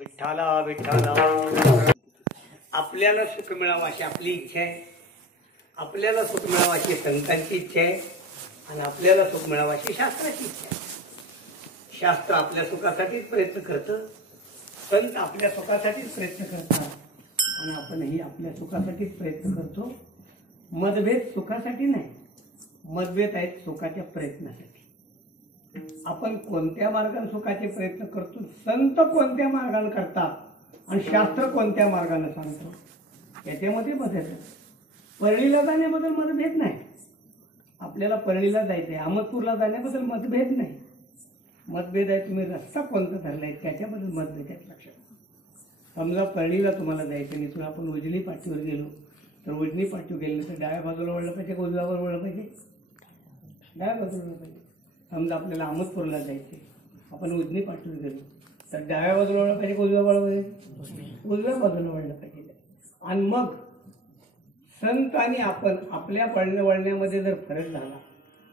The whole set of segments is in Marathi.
विठ्ठला विठ्ठला. आपल्याला सुख मिळावं अशी आपली इच्छा आहे, आपल्याला सुख मिळावं अशी संतांची इच्छा आहे, आणि आपल्याला सुख मिळावं अशी शास्त्राची इच्छा आहे. शास्त्र आपल्या सुखासाठीच प्रयत्न करतं, संत आपल्या सुखासाठीच प्रयत्न करतात, आणि आपणही आपल्या सुखासाठीच प्रयत्न करतो. मतभेद सुखासाठी नाही, मतभेद आहेत सुखाच्या प्रयत्नासाठी. आपण कोणत्या मार्गाने सुखाचे प्रयत्न करतो, संत कोणत्या मार्गाने करतात आणि शास्त्र कोणत्या मार्गाने सांगतो, याच्यामध्ये मतभेद. परळीला जाण्याबद्दल मतभेद नाही, आपल्याला परळीला जायचंय, अहमदपूरला जाण्याबद्दल मतभेद नाही. मतभेद आहे तुम्ही रस्ता कोणता धरलाय त्याच्याबद्दल मतभेद आहेत. लक्षात समजा परळीला तुम्हाला जायचं नाही, तुला आपण उजनी पाठीवर गेलो तर उजनी पाठीवर गेलो तर डाव्या बाजूला वळलं पाहिजे, उजव्या बाजूला वळलं पाहिजे, डाव्या बाजूला वळलं पाहिजे. समजा आपल्याला अहमदपूरला जायचे, आपण उजनी पाठीवर गेलो तर डाव्या बाजूला वळलं पाहिजे, उजव्या वळलं पाहिजे, उजव्या बाजूला वळलं पाहिजे. आणि मग संत आणि आपण आपल्या वळण्यामध्ये जर फरक झाला,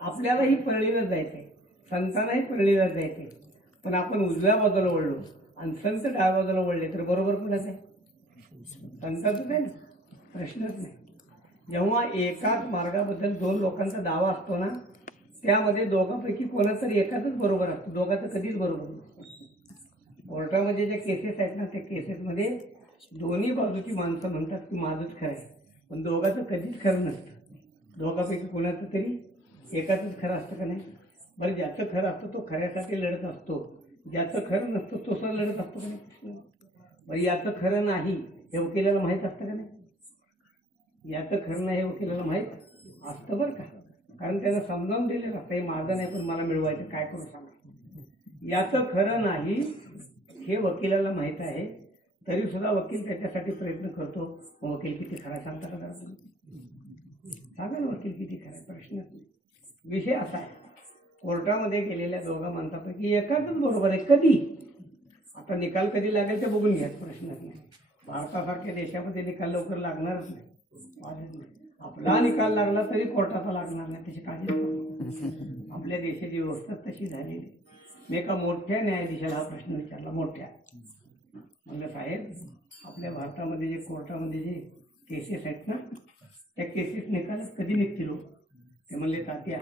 आपल्यालाही परळीला जायचंय, संतांनाही परळीला जायचंय, पण आपण उजव्या बाजूला वळलो आणि संत डाव्या बाजूला वळले तर बरोबर कुणाचं आहे? संतांचंच आहे ना, प्रश्नच नाही. जेव्हा एकाच मार्गाबद्दल दोन लोकांचा दावा असतो ना, त्यामध्ये दोघांपैकी कोणाचं तरी एकाच बरोबर असतं, दोघांचं कधीच बरोबर नसतं. कोर्टामध्ये ज्या केसेस आहेत ना, त्या केसेसमध्ये दोन्ही बाजूची माणसं म्हणतात की माझंच खरं आहे, पण दोघांचं कधीच खरं नसतं. दोघांपैकी कोणाचं तरी एकाच खरं असतं का नाही? बरं, ज्याचं खरं असतं तो खऱ्यासाठी लढत असतो, ज्याचं खरं नसतं तो सर लढत असतो का नाही? बरं, याचं खरं नाही हे वकिलाला माहीत असतं का नाही? याचं खरं नाही हे वकिलाला माहीत असतं बरं का, कारण त्यानं समजावून दिलेलं असतं, हे माझं नाही पण मला मिळवायचं, काय करू सांगा. याचं खरं नाही हे वकिलाला माहीत आहे, तरी सुद्धा वकील त्याच्यासाठी प्रयत्न करतो. वकील किती खरा सांगता का? सांगा ना वकील किती खरा, प्रश्नच नाही. विषय असा आहे, कोर्टामध्ये गेलेल्या दोघा माणसापैकी एकाच बरोबर आहे. कधी आता निकाल कधी लागेल ते बघून घ्या, प्रश्नच नाही. भारतासारख्या देशामध्ये निकाल लवकर लागणारच नाही, आपला निकाल लागला तरी कोर्टाचा लागणार नाही, त्याची काळजी करू. आपल्या देशाची व्यवस्था तशी झालेली. मी एका मोठ्या न्यायाधीशाला हा प्रश्न विचारला, मोठ्या, म्हणलं साहेब आपल्या भारतामध्ये जे कोर्टामध्ये जे केसेस आहेत ना, त्या केसेस निकाल कधी निघतील? ते म्हणले तात्या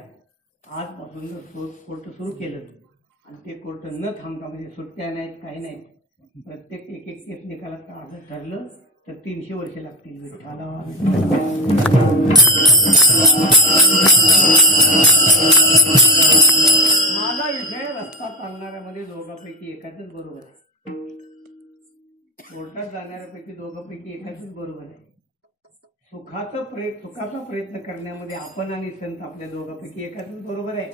आजपासून जर कोर्ट सुरू केलं आणि ते कोर्ट न थांबता, म्हणजे सुट्ट्या नाहीत काही नाही, प्रत्येक एक एक केस निकालात असं ठरलं तर 300 वर्ष लागतील. विठ्ठला माझा विषय रस्ता चालणाऱ्यामध्ये दोघांपैकी एकाच बरोबर आहे, कोर्टात जाणाऱ्यापैकी दोघांपैकी एकाच बरोबर आहे. सुखाचा प्रयत्न करण्यामध्ये आपण आणि संत आपल्या दोघांपैकी एकाच बरोबर आहे.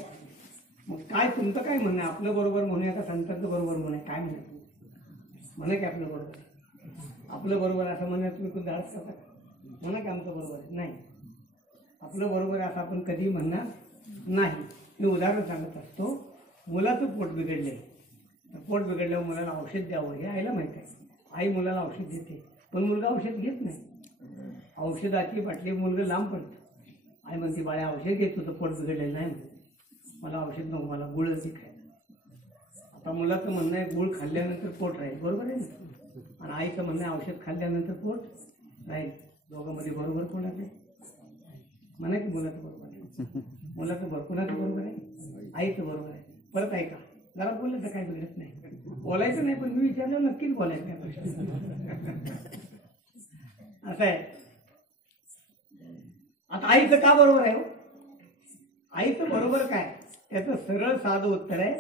मग काय तुमचं काय म्हणणं आहे? आपलं बरोबर म्हणूया का संतांचं बरोबर म्हणूया? काय म्हणा, म्हणा की आपलं बरोबर आहे, आपलं बरोबर असं म्हणा. तुम्ही कोण धाडस करता म्हणा की आमचं बरोबर आहे? नाही, आपलं बरोबर आहे असं आपण कधी म्हणणार नाही. मी उदाहरण सांगत असतो, मुलाचं पोट बिघडले, पोट बिघडल्यावर मुलाला औषध द्यावं हे आईला माहीत आहे. आई मुलाला औषध देते, पण मुलगा औषध घेत नाही. औषधाची बाटली मुलगा लांब पडतं, आई म्हणते बाळा औषध घेत, तुझं पोट बिघडलेलं नाही, मला औषध नको, मला गुळच खायला. आता मुलाचं म्हणणं आहे गुळ खाल्ल्यानंतर पोट राहील, बरोबर आहे ना, आणि आईचं म्हणणं आहे औषध खाल्ल्यानंतर पोट राहील. दोघांमध्ये बरोबर कोणाचं आहे? म्हणा की मुलाचं बरोबर आहे, मुलाचं बरोबर कोणाचं बरोबर आहे? आईचं बरोबर आहे. परत ऐका, जरा बोललं तर काय बिघडत नाही, बोलायचं नाही, पण मी विचारलं नक्कीच बोलायचं नाही, प्रश्न असं आहे. आता आईचं का बरोबर आहे? आईचं बरोबर काय? त्याचं सरळ साधं उत्तर आहे,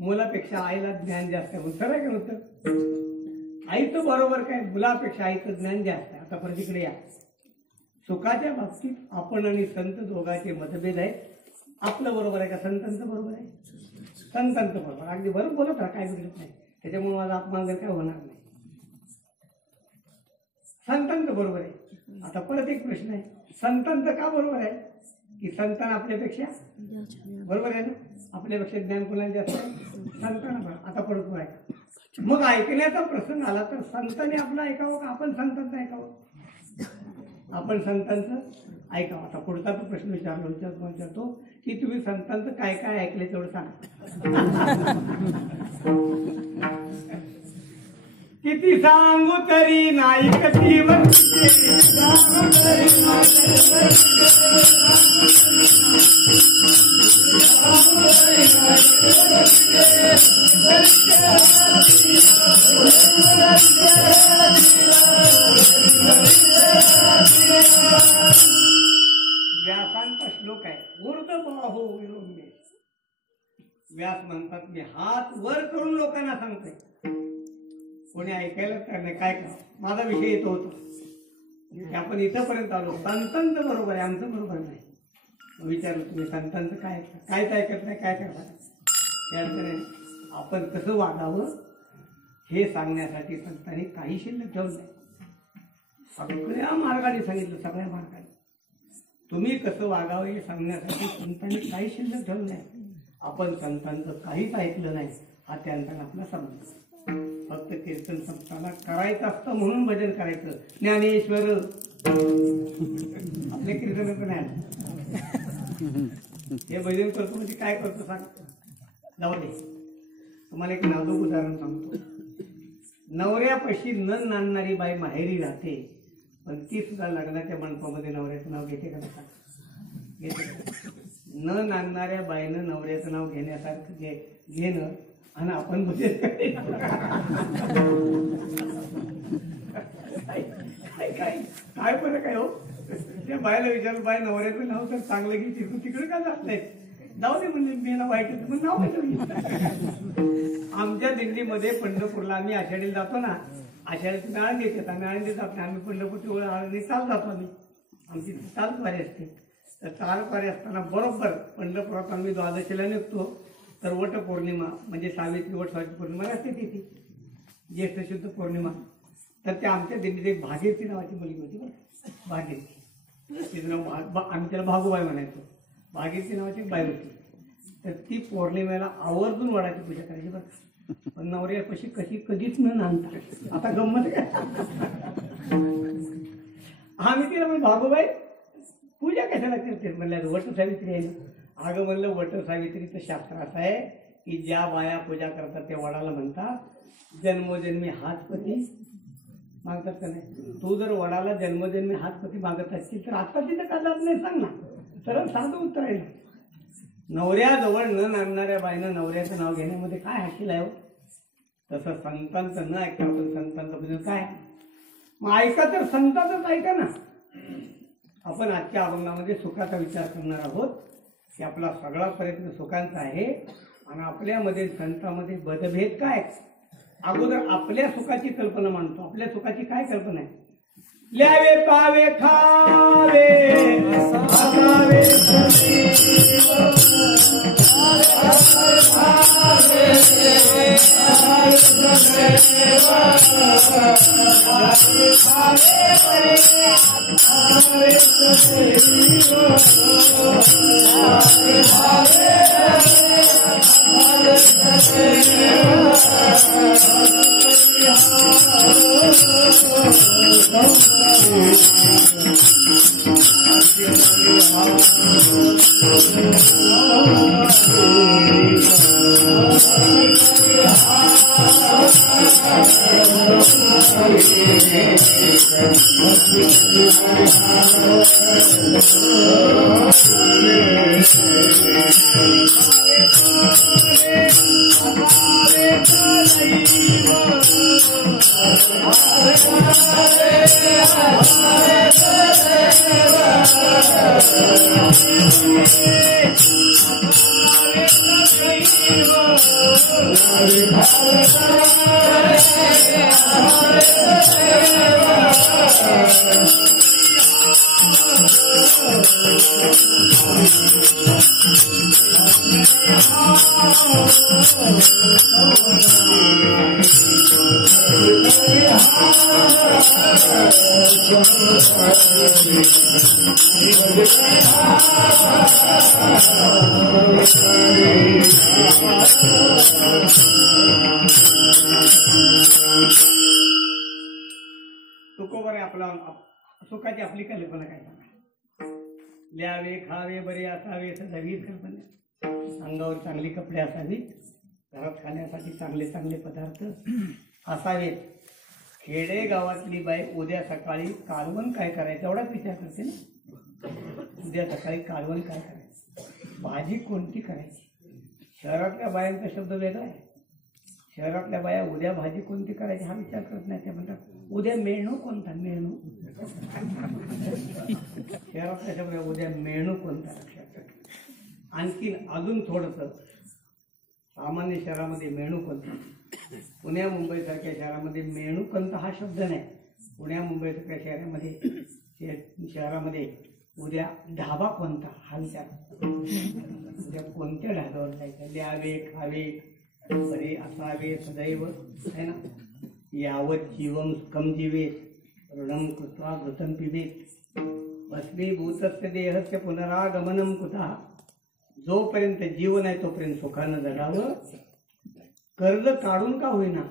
मुलापेक्षा आईला ज्ञान जास्त आहे. उत्तर आहे का उत्तर? आईचं बरोबर काय? मुलापेक्षा आईचं ज्ञान जास्त आहे. आता परत इकडे या. सुखाच्या बाबतीत आपण आणि संत दोघांचे मतभेद आहेत. आपलं बरोबर आहे का संतांचं बरोबर आहे? संतांचं बरोबर. अगदी बरोबर बोलत राहा, काय बिघडत नाही, त्याच्यामुळे माझा अपमान जर काय होणार नाही. संतांचं बरोबर आहे. आता परत एक प्रश्न आहे, संतांचं का बरोबर आहे? की संतान आपल्यापेक्षा बरोबर आहे ना, आपल्यापेक्षा ज्ञान कोणाला जास्त आहे? संतांना. आता परत ऐका, मग ऐकण्याचा प्रसंग आला तर संतांनी आपलं ऐकावं का आपण संतांचं ऐकावं? आपण संतांचं ऐकावं. आता पुढचा तो प्रश्न विचारतो की तुम्ही संतांचं काय काय ऐकले तेवढं सांगा. किती सांगू तरी नाही कधी व्यासांचा श्लोक आहे ऊर्ध्वबाहो विलोम्य. व्यास म्हणतात मी हात वर करून लोकांना सांगतोय, कोणी ऐकायला काय नाही. काय करा, माझा विषय येतो होतो की आपण इथंपर्यंत आलो. संतांचं बरोबर आहे, आमचं बरोबर नाही. विचारलं तुम्ही संतांचं काय कायच ऐकत नाही, काय करता त्यानंतर आपण कसं वागावं हे सांगण्यासाठी संतांनी काही शिल्लक ठेवलं नाही. सगळ्या मार्गाने सांगितलं, सगळ्या मार्गाने तुम्ही कसं वागावं हे सांगण्यासाठी संतांनी काही शिल्लक ठेवलं नाही. आपण संतांचं काहीच ऐकलं नाही हा त्यानंतर आपला समज. फक्त कीर्तन संतांना करायचं असतं म्हणून भजन करायचं. ज्ञानेश्वर आपले कीर्तन पण आहे, हे भजन करतो म्हणजे काय करतो सांग. जाऊ दे, तुम्हाला एक नाजूक उदाहरण सांगतो. नवऱ्यापाशी न नांदणारी बाई माहेरी राहते, पण ती सुद्धा लग्नाच्या मंडपामध्ये नवऱ्याचं नाव घेते का? घेते. न नांदणाऱ्या बाईनं नवऱ्याचं नाव घेण्यासारखं घेणं आणि आपण भजन काय फरक आहे हो? त्या बायला विचारलं, बाय नवऱ्याचं नाव तर चांगलं घेते, तू तिकडे का जात नाही? जाऊ दे म्हणजे मी ना वाईट येतं पण नाव घेतो. आमच्या दिंडीमध्ये पंढरपूरला आम्ही आषाढीला जातो ना, आषाढीची आळंदी येतात, आम्ही आळंदी जात नाही, आम्ही पंढरपूरची आळंदी चाल जातो. आमची चाल वारी असते. तर चाल वारी असताना बरोबर पंढरपुरात आम्ही द्वादशीला निघतो. तर वट पौर्णिमा म्हणजे सावित्री वट सावित्री पौर्णिमा असते तिथे, ज्येष्ठ शुद्ध पौर्णिमा. तर त्या आमच्या दिंडीत एक भागीरथी नावाची मुलगी होती बरं, भागीरथी. तिचं नाव आम्ही त्याला भागूबाई म्हणायचो. भागीरथी नावाची बाई होती. तर ती पौर्णिमेला आवर्जून वडाची पूजा करायची बरं, पण नवऱ्यापाशी कधीच न नांदता. आता गंमत काय, आम्ही तिला म्हणजे भागूबाई पूजा कशाला करते म्हणल्या, वट सावित्री आहे ना. अगं म्हणलं वट सावित्रीचं शास्त्र असं आहे की ज्या बाया पूजा करतात त्या वडाला म्हणतात जन्मोजन्मी हाच पती मागतात का नाही. तू जर वडाला जन्मोजन्मी हाच पती मागत असतील तर आता तिथं का जात नाही सांग ना. सरळ साधं उत्तर आहे. नवऱ्याजवळ न नांदणाऱ्या बाईनं नवऱ्याचं नाव घेण्यामध्ये काय हाशील आहे हो? तसं संतांचं न ऐकता आपण संतांचं म्हणजे काय मग ऐका तर संतांचंच ऐका ना. आपण आजच्या अभंगामध्ये सुखाचा विचार करणार आहोत की आपला सगळा प्रयत्न सुखांचा आहे आणि आपल्यामध्ये संतांमध्ये बदभेद काय. अगोदर आपल्या सुखाची कल्पना मांडतो. आपल्या सुखाची काय कल्पना आहे? ल्यावे पावे खावे असावे सुखाची आपली कल्पना काय सांगा. ल्यावे खावे बरे असावे सदावीर कल्पना. अंगावर चांगली कपडे असावी, घरात खाण्यासाठी चांगले चांगले पदार्थ असावेत, खेडेगावातली बाई उद्या सकाळी कालवण काय करायचं एवढाच विचार करते ना. उद्या सकाळी कालवण काय करायचं, भाजी कोणती करायची. शहरातल्या बायांचा शब्द वेगळा आहे. शहरातल्या बाया उद्या भाजी कोणती करायची हा विचार करत नाही. त्या म्हणतात उद्या मेनू कोणता, मेनू. शहरातल्या शब्द उद्या मेनू कोणता लक्षात. आणखी अजून थोडंसं सामान्य शहरामध्ये मेनू कोणता. पुण्या मुंबईसारख्या शहरामध्ये मेनू कोणता हा शब्द नाही. पुण्या मुंबईसारख्या शहरामध्ये उद्या ढाबा कोणता हा विचार. उद्या कोणत्या ढाब्यावर जायचं. द्यावे खावे बरे असावे सदैव है ना. यावत जीवम कम जीवेत ऋणम कृत्वा घृतं पिबेत भस्मीभूतस्य देहस्य पुनरागमनम कुतः. जोपर्यंत जीवन आहे तोपर्यंत सुखानं जगावं. कर्ज काढून का होईना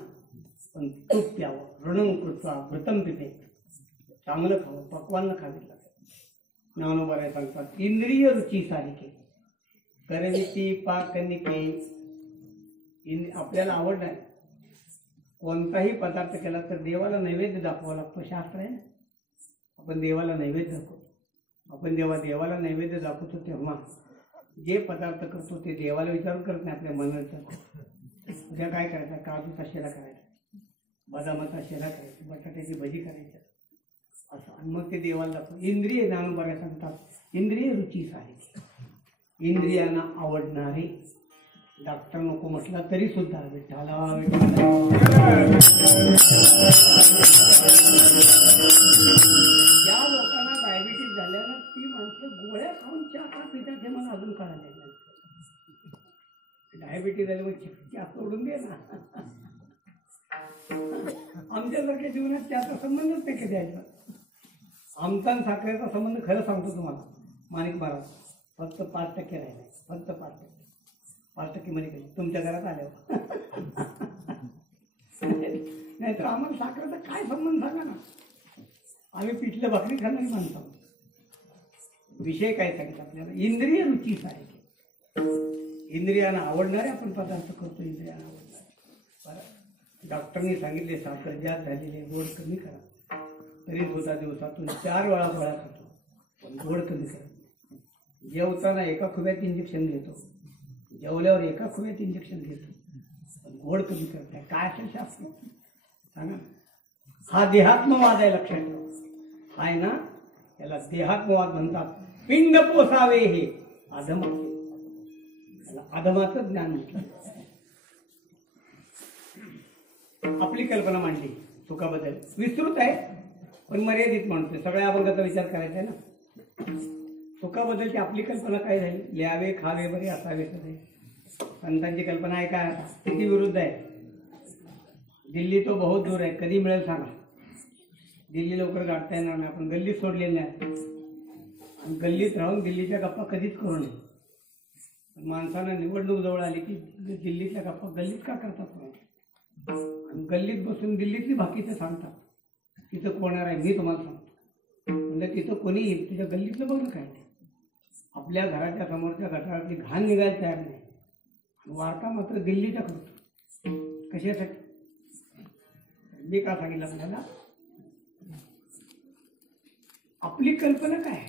पण तूप प्यावं. ऋणम कृत्वा घृतं पिबेत. चांगलं खावं, पक्वान्न खावी लागेल. ज्ञानोबा सांगतात इंद्रिय रुची सारिके करविती पाकनिके. आपल्याला आवड नाही कोणताही पदार्थ केला तर देवाला नैवेद्य दाखवावा लागतो. शास्त्र आहे ना. आपण देवाला नैवेद्य दाखवतो. आपण देवाला नैवेद्य दाखवतो तेव्हा जे पदार्थ करतो ते देवाला विचारून करत नाही, आपल्या मनात करतो. उद्या काय करायचं, काजूचा शिरा करायचा, बदामाचा शिरा करायचा, बटाट्याची भजी करायची असं. आणि मग ते देवाला दाखवतो. इंद्रिय ज्ञानोबा सांगतात इंद्रिय रुचीच आहे. इंद्रियांना आवडणारे डॉक्टर नको म्हटला तरी सुद्धा विठ्ठला ज्या लोकांना डायबिटीज झाल्यानं ती माणसं गोळ्या खाऊन चहा का पितात हे मला अजून कळायला नाही. डायबिटीज झाल्यामुळे चहा सोडून दे ना. आमच्यासारख्या जीवनात त्याचा संबंधच नाही कधी द्यायचा. आमचा आणि साखरेचा संबंध खरं सांगतो तुम्हाला माणिक महाराज फक्त 5% राहिला. फक्त 5% मध्ये केलं तुमच्या घरात आल्यावर. नाहीतर आम्हाला साखरेचा काय संबंध सांगा ना. आम्ही पिठलं भाकरी खाणारी माणसं. विषय काय सांगितलं आपल्याला इंद्रिय रुचीच आहे. इंद्रियांना आवडणारे आपण पदार्थ करतो. इंद्रियांना आवडणारे डॉक्टरनी सांगितले साखर जास्त झालेली गोड कमी करा. तरी सुद्धा दिवसातून 4 वेळा गोळ्या खातो पण गोड कमी करा. जेवताना एका खुब्यात इंजेक्शन घेतो, जेवल्यावर एका खुब्यात इंजेक्शन घेतो पण गोड कमी करत नाही. काय असेल शास्त्र सांगा. हा देहात्मवाद आहे लक्षात ठेवा. आहे ना. याला देहात्मवाद म्हणतात. पिंड पोसावे हे अधम. त्याला अधमाचं ज्ञान म्हटलं. आपली कल्पना मांडली सुखाबद्दल. विस्तृत आहे पण मर्यादित माणूस. सगळ्या अभंगाचा विचार करायचा आहे ना. सुखाबद्दलची आपली कल्पना काय झाली. ल्यावे खावे बरे असावे सदैव. संतांची कल्पना आहे काय किती विरुद्ध आहे. दिल्ली तो बहुत दूर आहे. कधी मिळेल सांगा. दिल्ली लवकर गाठता येणार नाही. आपण गल्लीत सोडलेली नाही. आणि गल्लीत राहून दिल्लीच्या गप्पा कधीच करू नये. माणसानं निवडणूक जवळ आली की दिल्लीतल्या गप्पा गल्लीत का करतात. आणि गल्लीत बसून दिल्लीतली बाकीचं सांगतात. तिथं कोण आहे मी तुम्हाला सांगतो. म्हणजे तिथं कोणी येईल तुझ्या गल्लीतलं बघणं काय. आपल्या घराच्या समोरच्या गटारातली घाण निघायला तयार नाही. वार्ता मात्र दिल्लीच्या करतो. कशासाठी मी का सांगितलं आपल्याला. आपली कल्पना काय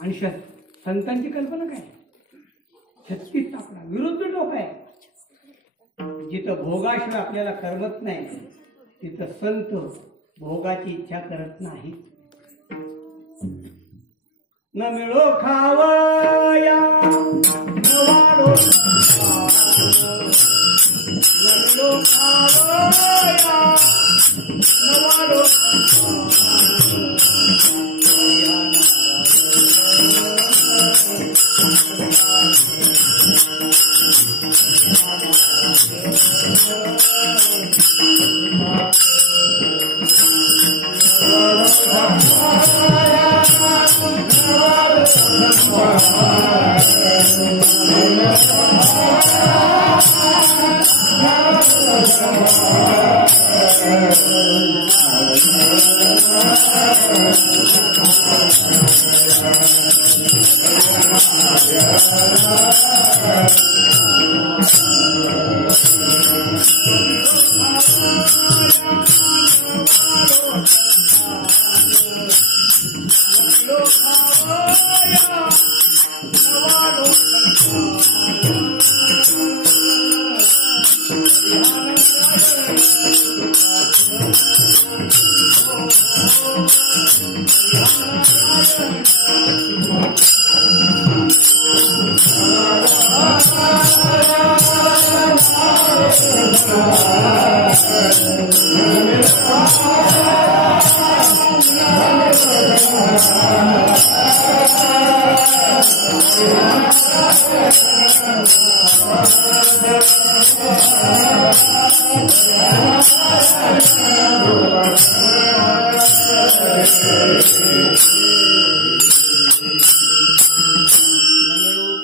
आणि संतांची कल्पना काय. 36 ताकडा विरुद्ध टोक आहे. जिथं भोगाशिवाय आपल्याला करमत नाही तिथं संत भोगाची इच्छा करत नाही. न मिळो खावया न वाढो न मिळो खावया न वाढो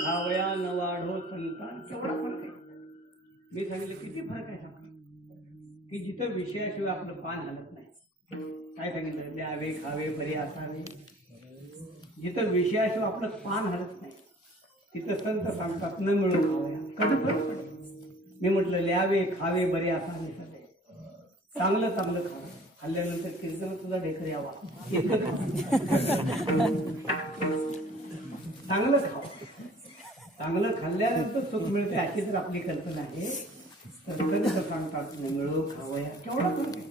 खावया न वाढो संतान, केवढा फरक आहे. मी सांगितलं किती फरक आहे की जिथं विषयाशिवाय आपलं पान हलत नाही. काय सांगितलं? द्यावे खावे बरे असावे. जिथं विषयाशिवाय आपलं पान हलत नाही तिथं संत सांगतात न मिळून खावया. कधी फरक पडतो. मी म्हटलं ल्यावे खावे बरे असावे, सगळे चांगलं चांगलं खावं. खाल्ल्यानंतर कीर्तन तुझा ढेकर यावा, चांगलं खावं. चांगलं खाल्ल्यानंतर सुख मिळते अशी जर आपली कल्पना आहे तर संत सांगतात न मिळो खावया. केवढा फरक आहे.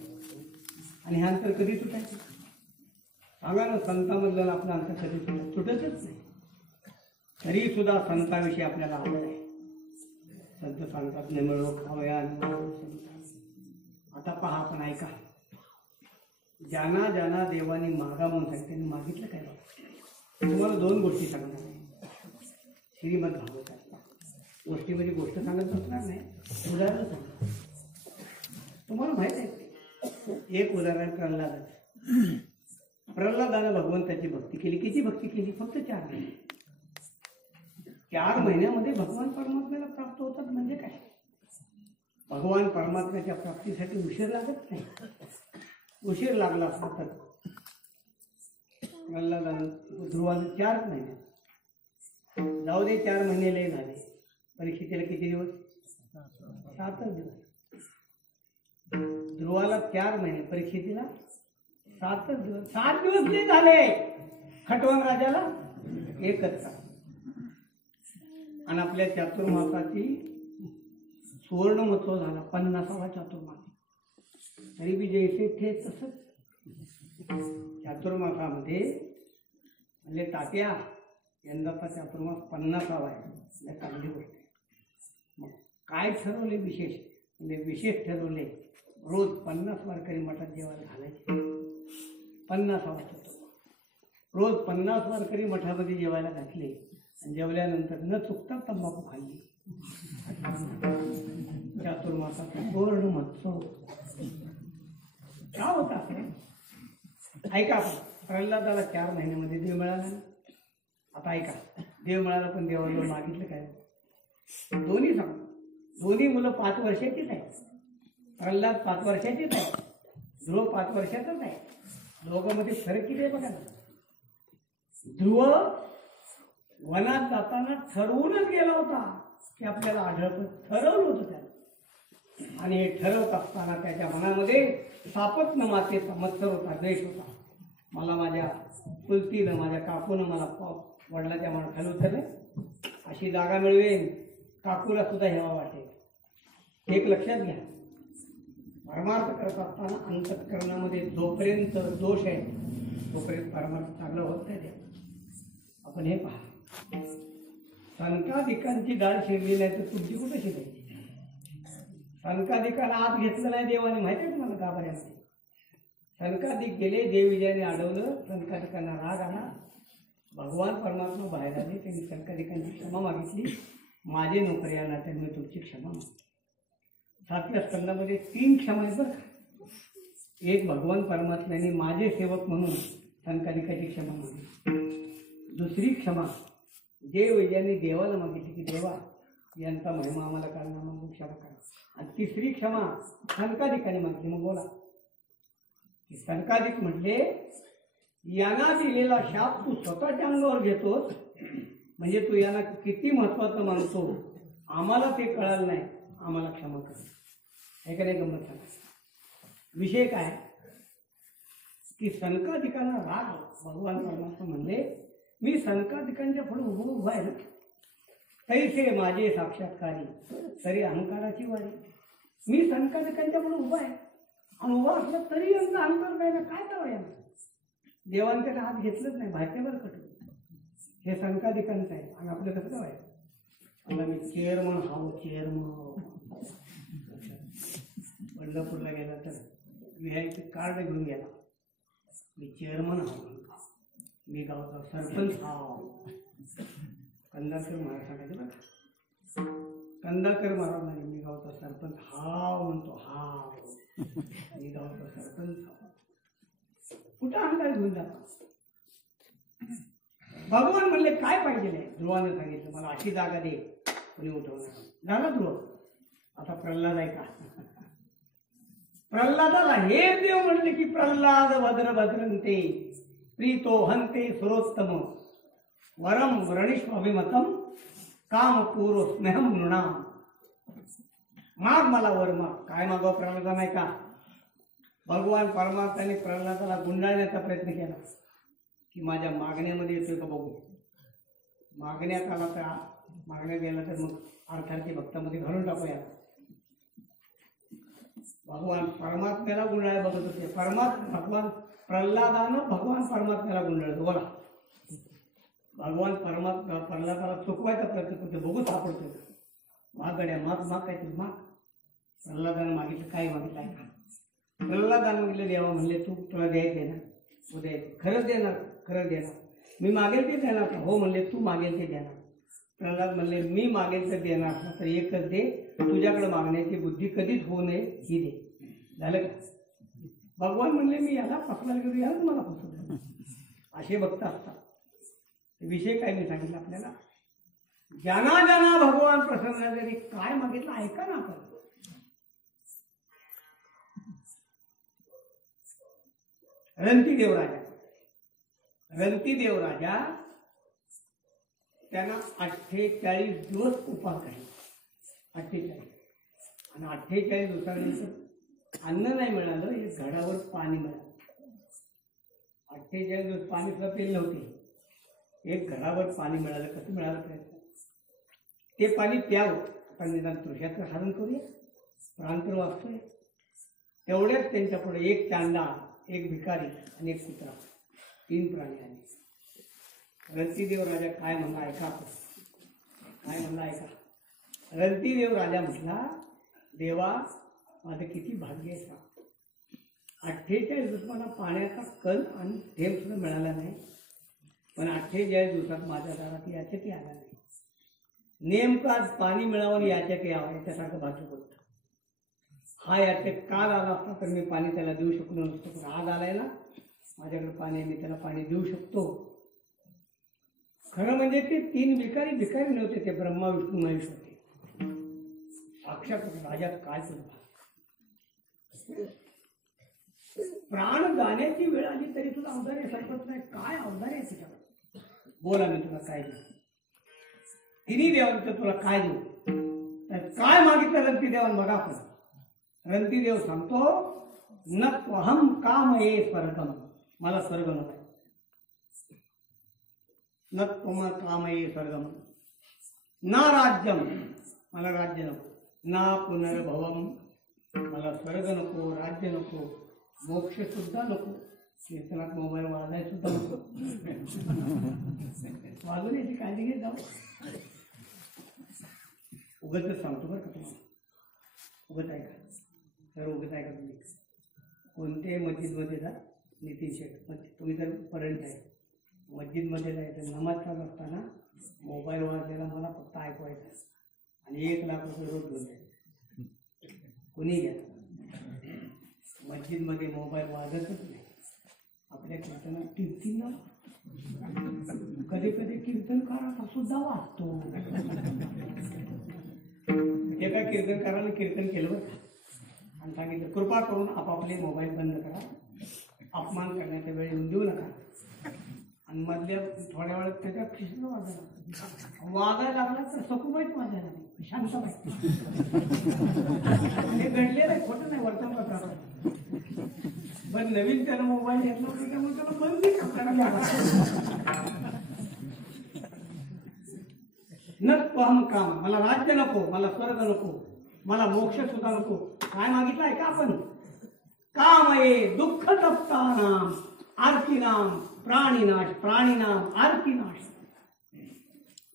आणि हे अंतर कधी तुटायचं सांगा ना. संतांमधलं आपलं अंतर कधी तुटतच नाही. तरी सुद्धा संतांविषयी आपल्याला आवड आहे. संत सांगतात न मिळो खावया. आता पहा, आपण ऐका. ज्यांना ज्यांना देवानी मागा म्हणून सांगितलं त्यांनी मागितलं काय? तुम्हाला दोन गोष्टी सांगणार आहे. श्रीमद भागवतातल्या गोष्टीमध्ये गोष्ट सांगत नसणार नाही, उदाहरण सांगणार. तुम्हाला माहित आहे एक उदाहरण प्रल्हादाचं. प्रल्हादानं भगवंताची भक्ती केली. किती भक्ती केली? फक्त 4 महिने. 4 महिन्यामध्ये भगवान परमात्म्याला प्राप्त होतात. म्हणजे काय? भगवान परमात्म्याच्या प्राप्तीसाठी उशीर लागत नाही. उशीर लागला असता तर प्रल्हादानं ध्रुवानं 4 महिने जाऊ दे. 4 महिने लय झाले. परीक्षेला किती दिवस? 7 दिवस. ध्रुवाला 4 महिने, परीक्षेला 7 दिवस. 7 दिवस जे झाले खटवण राजाला 1च तास. आणि आपल्या चातुर्मासाची सुवर्ण महोत्सव झाला 50वा चातुर्मास. तरी बी जैसे थे तसंच चातुर्मासामध्ये म्हणजे तात्या यंदाचा चातुर्मास 50वा आहे. चांगली गोष्ट आहे. मग काय ठरवले विशेष? म्हणजे विशेष ठरवले रोज 50 वारकरी मठात जेवायला घालायचे. 50वा चातुर्मास रोज 50 वारकरी मठामध्ये जेवायला घातले. आणि जेवल्यानंतर न चुकता तंबाखू खाल्ली. चातुर्मासाचा पूर्ण महोत्सव का होता? ऐका, प्रल्हादाला 4 महिन्यामध्ये देव मिळाला. आता ऐका, देव मिळाला पण देवाला मागितलं काय? दोन्ही सांग. दोन्ही मुलं 5 वर्षाचीच आहेत. प्रल्हाद 5 वर्षाचीच आहे, ध्रुव 5 वर्षाचाच आहे. दोघांमध्ये फरक किती आहे बघा ना. ध्रुव वनात जाताना ठरवूनच गेला होता की आपल्याला आढळतं. ठरवलं होतं त्याला. आणि हे ठरवत असताना त्याच्या मनामध्ये सापत्न मातेचा मत्सर होता, द्वेष होता. मला माझ्या चुलतीनं, माझ्या काकूनं मला वडिलाच्या माणसाला उतरले, अशी जागा मिळवेन, काकूला सुद्धा हेवा वाटेल. एक लक्षात घ्या, परमार्थ करत असताना अंतःकरणामध्ये जोपर्यंत दोष आहे तोपर्यंत परमार्थ चांगलं होत नाही. आपण हे पहा, सनकादिकांची डाळ शिरली नाही तर तुमची कुठे शिरायची? सनकादिकाला आत घेतलं नाही देवाने, माहिती आहे तुम्हाला गाभाऱ्यामध्ये. सनकादिक गेले, देव विजयाने अडवलं, सनकादिकांना राग आला. भगवान परमात्मा बाहेर आले, त्यांनी सनकादिकांची क्षमा मागितली. माझे नोकरी आला तर मी तुमची क्षमा मागतो. 7व्या स्कंदामध्ये 3 क्षमा आहेत बरं. एक, भगवान परमात्म्याने माझे सेवक म्हणून सनकादिकाची क्षमा मागितली. दुसरी क्षमा देव विजयाने देवाला मागितली की देवा यांचा महिमा आम्हाला कळणार, मग क्षमा करा. आणि तिसरी क्षमा सनकादिकाने मागितली. मग बोला, सनकादिक म्हटले यांना दिलेला शाप तू स्वतःच्या अंगावर घेतोस, म्हणजे तू यांना किती महत्वाचं मानतो, आम्हाला ते कळालं नाही, आम्हाला क्षमा कर. हे का नाही गंमत सांगा. विषय काय की सनकादिकांना राग. भगवान परमात्मा म्हणले मी सनकादिकांच्या पुढे उभं आहे ना, तैसे माझे साक्षात्कारी तरी अहंकाराची वारी. मी सनकादिकांच्या पुढे उभा आहे आणि उभा असला तरी यांचा अहंकार काय ना, काय करावं यांना. देवांकडे हात घेतलंच नाही, भाग्यवर कटू. हे सनकादिकांचं आहे. आणि आपलं कसं काय, आता मी चेअरमन हाव, चेअरमन. पंढरपूरला गेला तर व्हीआयपी कार्ड घेऊन गेला. मी चेअरमन आहो, मी गावचा सरपंच आहो. कंदाकर महाराज सांगायचे बघा, कंदाकर महाराज नाही, मी गावचा सरपंच हाव म्हणतो. हाव, मी गावचा सरपंच हाव. कुठं अंदाज घेऊन जाता. भगवान म्हणले काय पाहिजे नाही. ध्रुवानं सांगितलं मला अशी जागा दे, कोणी उठवणार. झाला ध्रुव. आता प्रल्हाद आहे का? प्रल्हादाला हे देव म्हणले की प्रल्हाद भद्र भद्रंते प्रीतो हंते सुरोत्तम वरम व्रणीष्वाभिमतम काम पूर्व स्नेहम नृणाम. माग मला वर माग. काय मागव प्रल्हादा नाही का? भगवान परमात्म्याने प्रल्हादाला गुंडाळण्याचा प्रयत्न केला की माझ्या मागण्यामध्ये येतोय का बघू. मागण्यात आला तर मागण्यात गेला तर मग अर्थार्थी भक्तामध्ये घालून टाकूया. भगवान परमात्म्याला गुंडाळ बघत होते. भगवान प्रल्हादानं भगवान परमात्म्याला गुंडाळतो. बोला, भगवान परमात्मा प्रल्हादाला चुकवायचा प्रयत्न करतो. बघू सापडतो. मागड्या माग माग काय तू माग. प्रल्हादानं मागितलं. काय मागितलं आहे का? प्रल्हादानं मागितलं. देवा म्हणले तू तुला द्यायचे ना, तू द्यायचे. खरंच देणार, खरं देणार. मी मागेल ते देणार का? हो म्हणले. तू मागेल ते देणार. प्रल्हाद म्हणले मी मागेल तर देणार असला तर एकच दे, तुझ्याकडे मागण्याची बुद्धी कधीच होऊ नये ही दे. झालं का? भगवान म्हणले मी याला फसवायला गेलो, यालाच मला फसवलं. असे भक्त असतात. विषय काय मी सांगितलं आपल्याला. ज्यांना ज्यांना भगवान प्रसन्न झाले काय मागितलं ऐका ना आपण. रंतीदेव राजा, रंतीदेव राजा त्यांना 48 दिवस उपास आहे. 48 आणि 48 दिवसानंतर अन्न नाही मिळालं. एक घडावर पाणी मिळालं. 48 दिवस पाणी सुद्धा पेल नव्हते. एक घडावर पाणी मिळालं. कसं मिळालं प्रयत्न ते पाणी प्यावं. आपण निदान तृषाचं हरण करूया, प्रांतर वाचतोय. तेवढ्याच त्यांच्या पुढे एक चांदा, एक भिकारी आणि एक कुत्रा, 3 प्राणी आले. रंतीदेव राजा काय म्हणला ऐका. काय म्हणला ऐका. रंतीदेव राजा म्हटला देवा माझं किती भाग्य आहे का. 48 दिवस मला पाण्याचा कण आणि थेंब सुद्धा मिळाला नाही. पण 48 दिवसात माझ्या दारात याच्यातही आला नाही. नेमकं आज पाणी मिळावं आणि याच्यात यावं याच्यासारखं भाग्य होतं. हा याच्यात काल आला असता तर मी पाणी त्याला देऊ शकलो नसतो. पण आज आलाय ना, माझ्याकडे पाणी आहे, मी त्याला पाणी देऊ शकतो. खरं म्हणजे ते 3 भिकारी नव्हते. ते ब्रह्मा विष्णू महेश होते. साक्षात राजा काय करता. प्राण जाण्याची वेळ आली तरी तुला अवधारे सरपत नाही. काय अवधारे आहे तुझ्याकडे. बोला मी तुला काय देऊ. तिन्ही देवांचं तुला काय देऊ. तर काय मागितलं रंतीदेवान बघा. आपण रंतीदेव सांगतो न त्वहम कामये स्वर्गम. मला स्वर्ग नको. न त्वम कामये स्वर्गम ना राज्यम. मला राज्य नको. ना पुनर्भवम. मला स्वर्ग नको, राज्य नको, मोक्ष सुद्धा नको. कीर्तनात मोबाईल वाजाय सुद्धा नको. वाजून याची काळजी घेत जाऊ. उगतच सांगतो बरं का तुम्हाला. उगत आहे का तर उगत आहे का. तुम्ही कोणत्याही मस्जिदमध्ये जा. नितीन शेठ तुम्ही जर परंट आहे मस्जिदमध्ये जायचं. नमाज चालू असताना मोबाईल वाजलेला मला फक्त ऐकवायचा आणि 1 लाख रुपये रोज घेऊन जायचं. कोणी घ्या. मस्जिदमध्ये मोबाईल वाजतच नाही. आपल्या कीर्तनात कीर्तन कधी कधी कीर्तनकाराचा सुद्धा वाचतो. एका कीर्तनकाराने कीर्तन केलं बरं आणि सांगितलं कृपा करून आपापले मोबाईल बंद करा. अपमान करण्याच्या वेळ येऊन देऊ नका. आणि मधल्या थोड्या वेळात त्याच्या खिशीनं वाजायला लागला तर सकुबाईच वाजायला नाही. शांत पाहिजे. हे घडलेलं आहे, खोटं नाही. वर्तमानपत्रात पण नवीन त्याला मोबाईल घेतला होता त्यामुळे त्याला बंदी करताना न त्वहम काम. मला राज्य नको, मला स्वर्ग नको, मला मोक्ष सुद्धा नको. काय मागितलं आहे का आपण. कामये दुःख तप्तानाम आर्तीनाम प्राणीनाश. प्राणीनाम आर्तीनाश.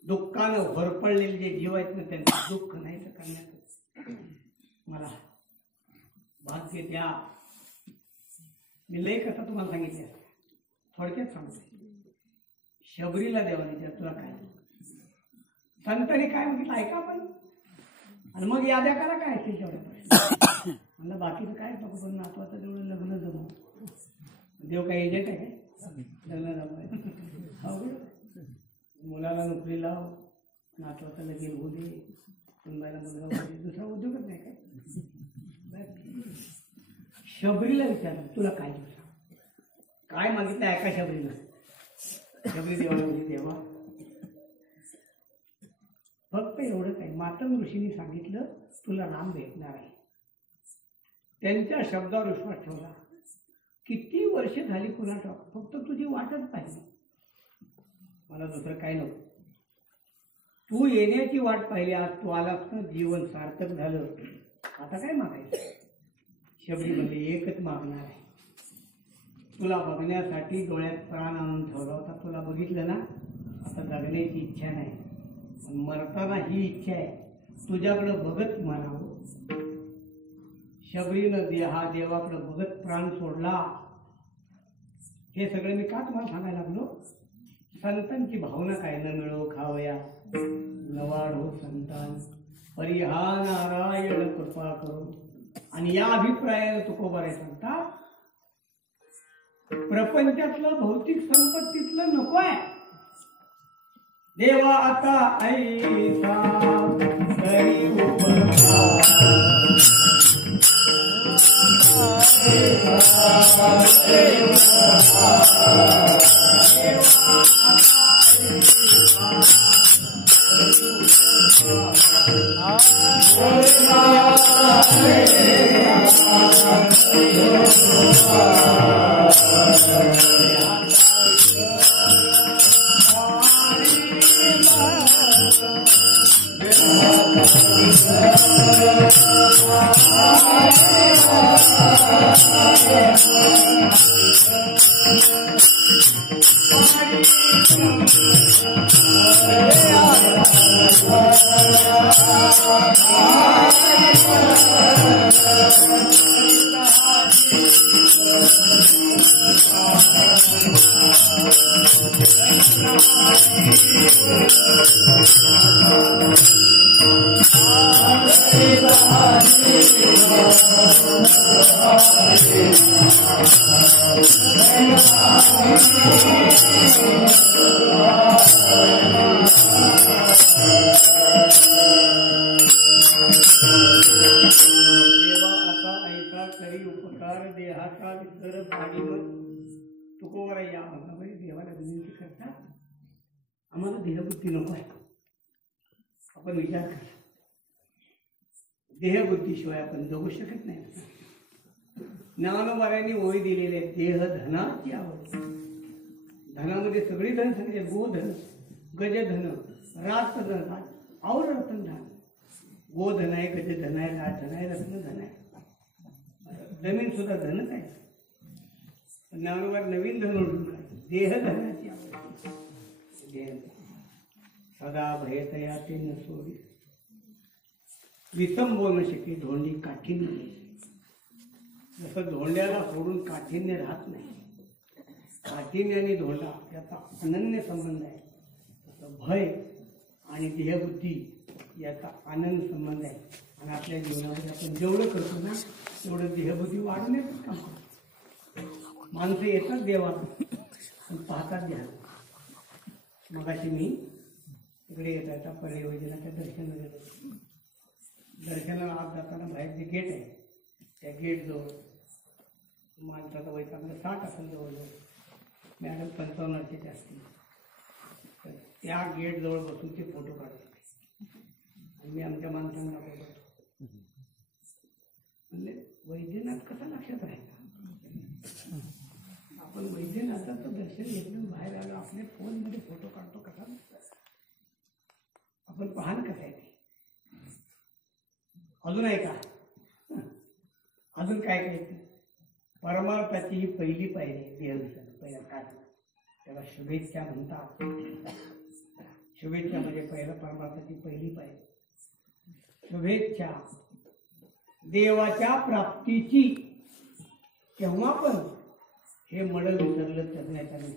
दुःखानं भरपडलेले जे जीव आहेत ना त्यांचं दुःख नाही तर करण्याचं मला भाग्य द्या. मी लय कथा तुम्हाला सांगितली असते, थोडक्यात सांगते. शबरीला देवाने विचार तुला काय संतांनी काय म्हटलं ऐका आपण, आणि मग याद्या करा काय असतील तेवढ्या. म्हणलं बाकीचं काय नको, पण नातवाचं तेवढं लग्न जमव. देव काय एजंट आहे काय लग्न जमवाय? मुलाला नोकरी लाव, नातवाचं लगीन होऊ दे, सुनबाईला मुलगा होऊ दे, दुसरा उद्योगच नाही काय. शबरीला विचारलं तुला काय दिवसा काय मागितलं ऐका शबरीला. शबरी देवाला म्हणजे देवा फक्त एवढं काय, मातंग ऋषींनी सांगितलं तुला राम भेटणार आहे. त्यांच्या शब्दावर विश्वास ठेवला. किती वर्ष झाली कुणाचा, फक्त तुझी वाटच पाहिजे, मला दुसरं काय नको. तू येण्याची वाट पाहिली, आज तू आलास ना, जीवन सार्थक झालं, आता काय मागायचं. शबरी म्हणले एकच मागणार आहे, तुला बघण्यासाठी डोळ्यात प्राण आणून ठेवला होता, तुला बघितलं ना, आता जगण्याची इच्छा नाही, मरताना ही इच्छा आहे तुझ्याकडं बघत मरावं. शबरीनं हा देवाकडे बघत प्राण सोडला. हे सगळं मी का तुम्हाला सांगायला लागलो, संतांची भावना काय, न मिळो खावया नवाड हो संतान, परिहा नारायण कृपा करो. आणि या अभिप्रायाने तुकोबारे सांगतात प्रपंचातलं भौतिक संपत्तीतलं नको आहे. देवा आता ऐसा करी उपकार देहाचा विसर भाडीवर तुकोवर या भागामध्ये देवाला विनंती करतात, आम्हाला देहबुद्धी नको आहे. आपण विचार करा, देहबुद्धीशिवाय आपण जगू शकत नाही. ज्ञानोबाऱ्यांनी ओळी दिलेले देह धनाची आवड. धनामध्ये सगळी धन सांगितले, गोधन, गजधन, रातधन और रतनधन. गोधन आहे, गजधन आहे, रातधन आहे, रत्नधन आहे. जमीन सुद्धा धनच आहे. ज्ञानोबार नवीन धन ओळखून देह धनाची आवड. सदा भयतया ते न सोडी, विसंबो न शके धोंडी काठीण्य. जसं धोंड्याला सोडून काठीण्य राहत नाही, काठीण्य आणि धोंडा याचा अनन्य संबंध आहे, तसं भय आणि देहबुद्धी याचा आनंद संबंध आहे. आणि आपल्या जीवनामध्ये आपण जेवढं करतो ना तेवढं देहबुद्धी वाढवण्याचं काम करतो. माणसं येतात देवाला पण पाहतात द्या. मगाशी मी इकडे येता येता परियोजनाच्या दर्शनाला गेलो. दर्शनाला आत जाताना बाहेर जे गेट आहे त्या गेटजवळ माणसाचा वय चांगलं 60 असेल जवळजवळ, मॅडम 55 वर्षाचे असतील. तर त्या गेटजवळ बसून ते फोटो काढत आणि मी आमच्या माणसांना बोलतो, म्हणजे वैद्यनाथ कसा लक्षात राहायचा. आपण वैद्यनाथाचं दर्शन घेतलं, बाहेर आलो, आपल्या फोनमध्ये फोटो काढतो, कसा आपण पाहण कसं आहे ते. अजून आहे का, अजून काय काय, परमार्थाची ही पहिली पायरी देहविसर्जन. पहिला काय त्याला शुभेच्छा म्हणतात. शुभेच्छा म्हणजे पहिला परमार्थाची पहिली पायरी. शुभेच्छा देवाच्या प्राप्तीची. केव्हा पण हे मड विसरलं तज्ञाचा नाही.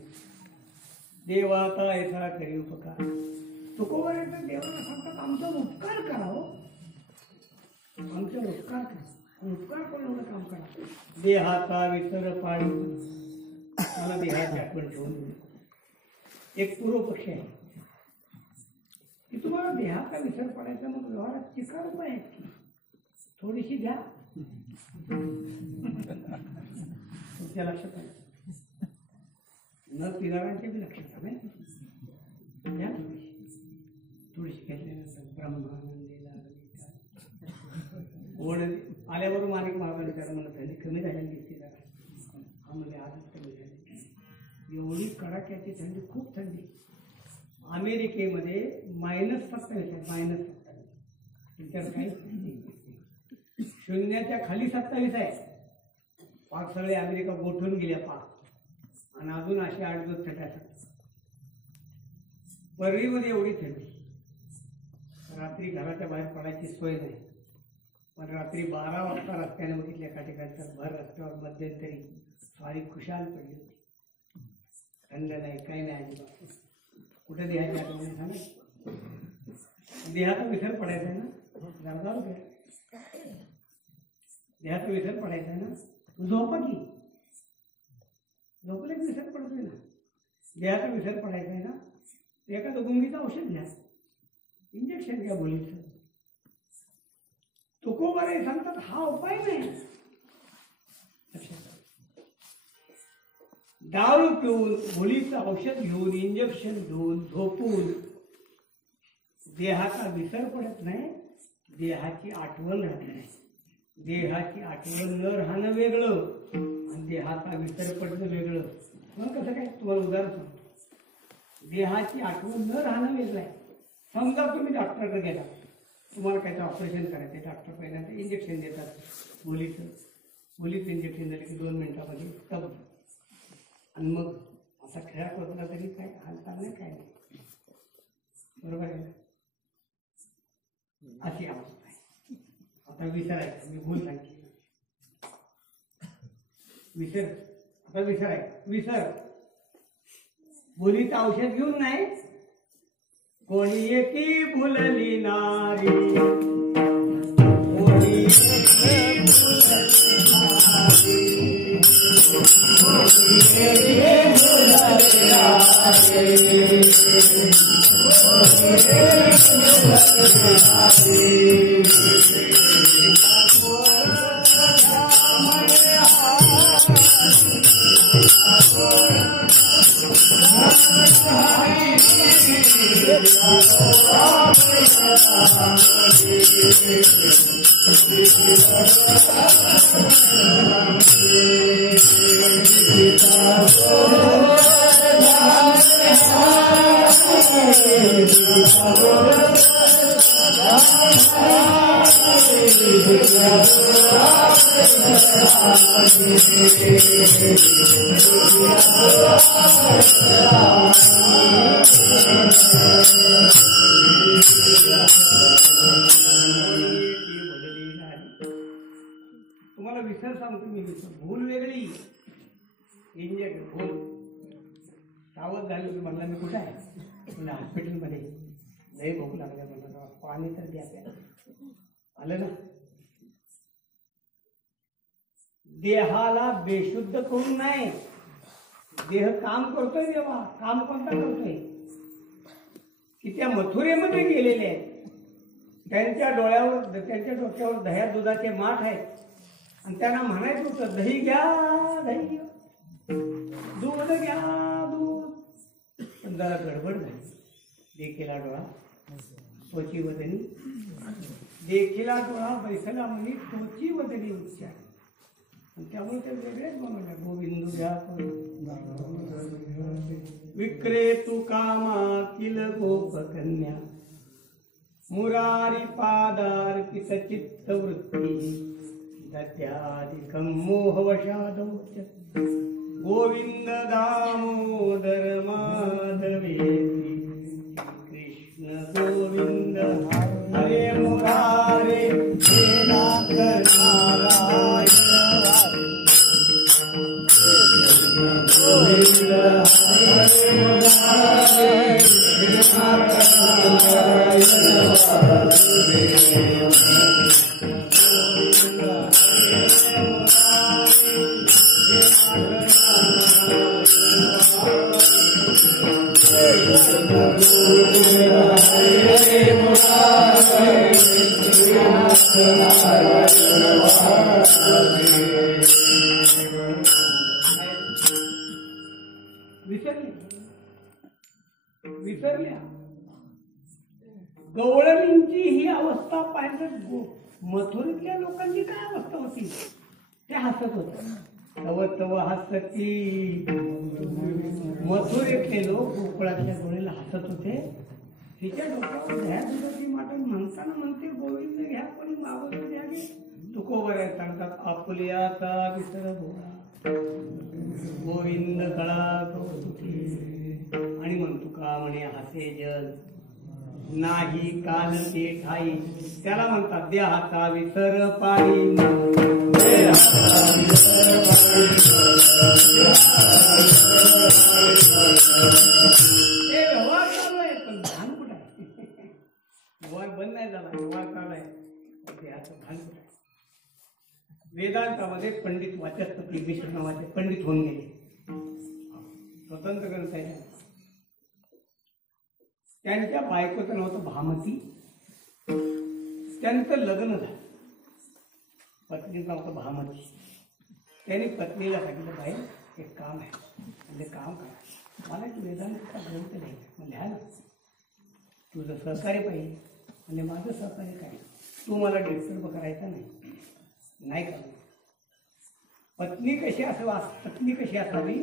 देवाचा ऐसा करी उपकार. तुकोबर येतं देवाला सांगतात आमचा उपकार करा हो, आमचा उपकार करा. उपकार करून एवढं काम करा. देहाचा विसर पाळी मला देहाची आठवण ठेवून दिली. एक पूर्व पक्ष आहे की तुम्हाला देहाचा विसर पडायचा, मग व्यवहारात चिकार उपाय आहेत की थोडीशी घ्या. तुमच्या लक्षात आलं न पिणाऱ्यांच्या बी लक्षात आलं घ्या थोडीशी घेतल्यानंतर ब्रह्मानंदीला ओढ आल्यावर माणिक महाराज विचार म्हणत थंडी कमी झालेली दिसते जरा. हा म्हणजे आजच कमी झाली. एवढी कडाक्याची थंडी, खूप थंडी. अमेरिकेमध्ये -27 आहे, -27. विचार काही शून्याच्या खाली 27 आहे. पाक सगळे अमेरिका गोठून गेल्या पाक, आणि अजून असे 8 दिवस थंड. परळीमध्ये एवढी थंडी, रात्री घराच्या बाहेर पडायची सोय नाही. पण रात्री 12 वाजता रस्त्याने बघितल्या एका ठिकाणी तर भर रस्त्यावर मध्यंतरी स्वारी खुशाल पडली होती. थंड नाही, काही नाही अजिबात. कुठे देहाची आठवण सांगा. देहाचा विसर पडायचा आहे ना, जरा देहाचा विसर पडायचा आहे ना, तू झोपा की झोपले विसर पडतोय ना. देहाचा विसर पडायचा आहे ना, एखादं गुंगीचं औषध घ्या, इंजेक्शन घ्या बोलीचं. तुकोबारे सांगतात हा उपाय नाही. दारू पिऊन, भोलीचं औषध घेऊन, इंजेक्शन घेऊन, झोपून देहाचा विसर पडत नाही, देहाची आठवण राहत नाही. देहाची आठवण न राहणं वेगळं आणि देहाचा विसर पडणं वेगळं. मग कसं काय तुम्हाला उदाहरण सांगतो. देहाची आठवण न राहणं वेगळं आहे. समजा तुम्ही डॉक्टरकडे गेला, तुम्हाला काहीतरी ऑपरेशन करायचं आहे. डॉक्टर पहिल्यांदा इंजेक्शन देतात भोलीचं इंजेक्शन दिलं की 2 मिनिटामध्ये तब, आणि मग असा खेळात होता तरी काय हालचाल नाही, काय नाही. बरोबर आहे. अशी अवस्था आहे. आता विसरायचं, मी भूल सांगितली. आता विसरायचं. विसर भुलीचं औषध घेऊन नाही. कोणी एकी भुलली नारी, कोणी तुम्हाला विसर सांगतो मी. भूल वेगळी, इंजेक्शन भूल. सावध झाली होती म्हणला मी कुठे आहे, म्हणलं हॉस्पिटलमध्ये. लई भूक लागल्या म्हणलं पाणी तर द्या प्यायला. आलं ना. देहाला बेशुद्ध करून नाही. देह काम करतोय. देवा काम कोणता करतोय की त्या मथुरेमध्ये गेलेले आहेत. त्यांच्या डोक्यावर दह्या दुधाचे माठ आहेत आणि त्यांना म्हणायचं होतं दही घ्या, दही घ्या, दूध घ्या, दूध. पण जरा गडबड झाली. देखीला डोळा त्वची वदनी, देखीला डोळा बैसला म्हणी त्वची वदनी उच्चार. आणि त्यामुळे ते वेगळेच म्हणून गोविंद घ्या विक्रेतू कामा किल गोपकन्या, मुरारी पादार्पित चित्तवृत्ती, दत्याधिकं मोहवशादौच्य. गोविंद दामोदर माधवेति कृष्ण गोविंद हरे मुरारे हे नाथ नारायण. विसरल्या. गवळणींची ही अवस्था पाहिजे. मथुरेतल्या लोकांची काय अवस्था होती? ते हसत होते. तव तव हसती. मथुरेतले लोक गोकुळातल्या गोळीला हसत होते. तिच्या डोक्यावर घ्या दुधाची माटण म्हणताना म्हणते गोविंद घ्या कोणी मागवलं द्या गे. तुकोबऱ्या सांगतात आपुलियाचा विसर भोळा गोविंद कळा कौतुकी. आणि म्हणतो का म्हणे हसे जल नाही काल ते ठाई. त्याला म्हणतात देहाचा विसर पायी. व्यवहार चालू आहे पण भान कुठं आहे? व्यवहार बंद नाही झाला, व्यवहार चालू आहे. देहाचं भान कुठं आहे? वेदांतामध्ये पंडित वाचस्पती मिश्र नावाचे पंडित होऊन गेले. स्वतंत्र ग्रंथ आहे. त्यांच्या बायकोचं नाव होतं भामती. त्यांचं लग्न झालं. पत्नीचं नाव होतं भामती. त्यांनी पत्नीला सांगितलं बाई एक काम आहे म्हणजे काम करा. मला एक वेदांतचा ग्रंथ नाही मग लिहा ना. तुझं सहकार्य पाहिजे म्हणजे माझं सहकार्य काय. तू मला डिस्टर्ब करायचा नाही करणार. पत्नी कशी असावी?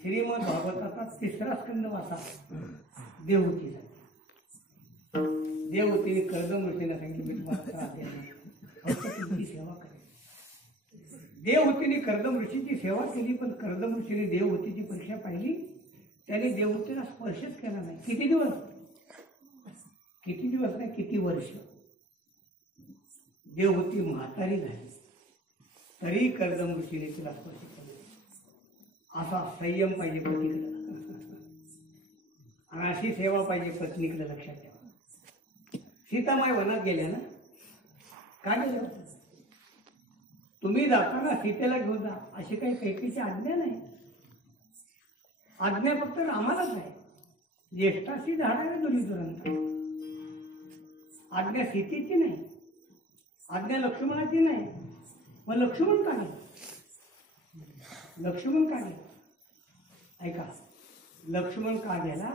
श्रीमद भागवताचा 3रा स्कंद वाचा. देवहूतीचा. देवहूतीने कर्दमूर्तीला सांगितलं मी तुम्हाला त्रास देणार फक्त तुमची सेवा करेल. देवहूतीने कर्दमृषीची सेवा केली पण कर्दमृषीने देवहूतीची परीक्षा पाहिली. त्याने देवहूतीला स्पर्शच केला नाही. किती दिवस नाही किती वर्ष. देवहूती म्हातारी झाली तरी कर्दमृषीने तिला स्पर्श केला. असा संयम पाहिजे पत्नीकडे आणि अशी सेवा पाहिजे पत्नीकडे. लक्षात ठेवा. सीतामाई वनात गेल्या ना. का गेल्या? तुम्ही जाताना सीतेला घेऊन जा अशी काही कैकेची आज्ञा नाही. आज्ञा फक्त रामालाच आहे. ज्येष्ठाची झाड आहे दुर्योधनांचा. आज्ञा सीतेची नाही. आज्ञा लक्ष्मणाची नाही. मग लक्ष्मण का गेला? ऐका लक्ष्मण का गेला?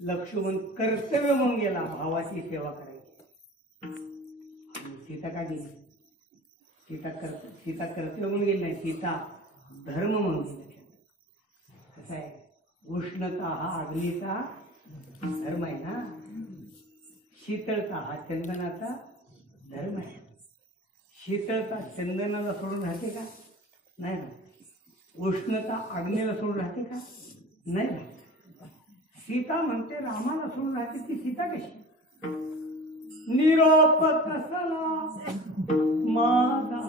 लक्ष्मण कर्तव्य म्हणून गेला भावाची सेवा करायची. सीता का गेली? सीता कर्तव्य म्हणून गेली नाही. सीता धर्म म्हणून गेली. कसं आहे? उष्णता हा अग्नीचा धर्म आहे ना. शीतळता हा चंदनाचा धर्म आहे. शीतळता चंदनाला सोडून राहते का? नाही ना. उष्णता अग्नीला सोडून राहते का? नाही राहते. सीता म्हणते रामाला सोडून राहते. ती सीता कशी? निरोप कसला माझा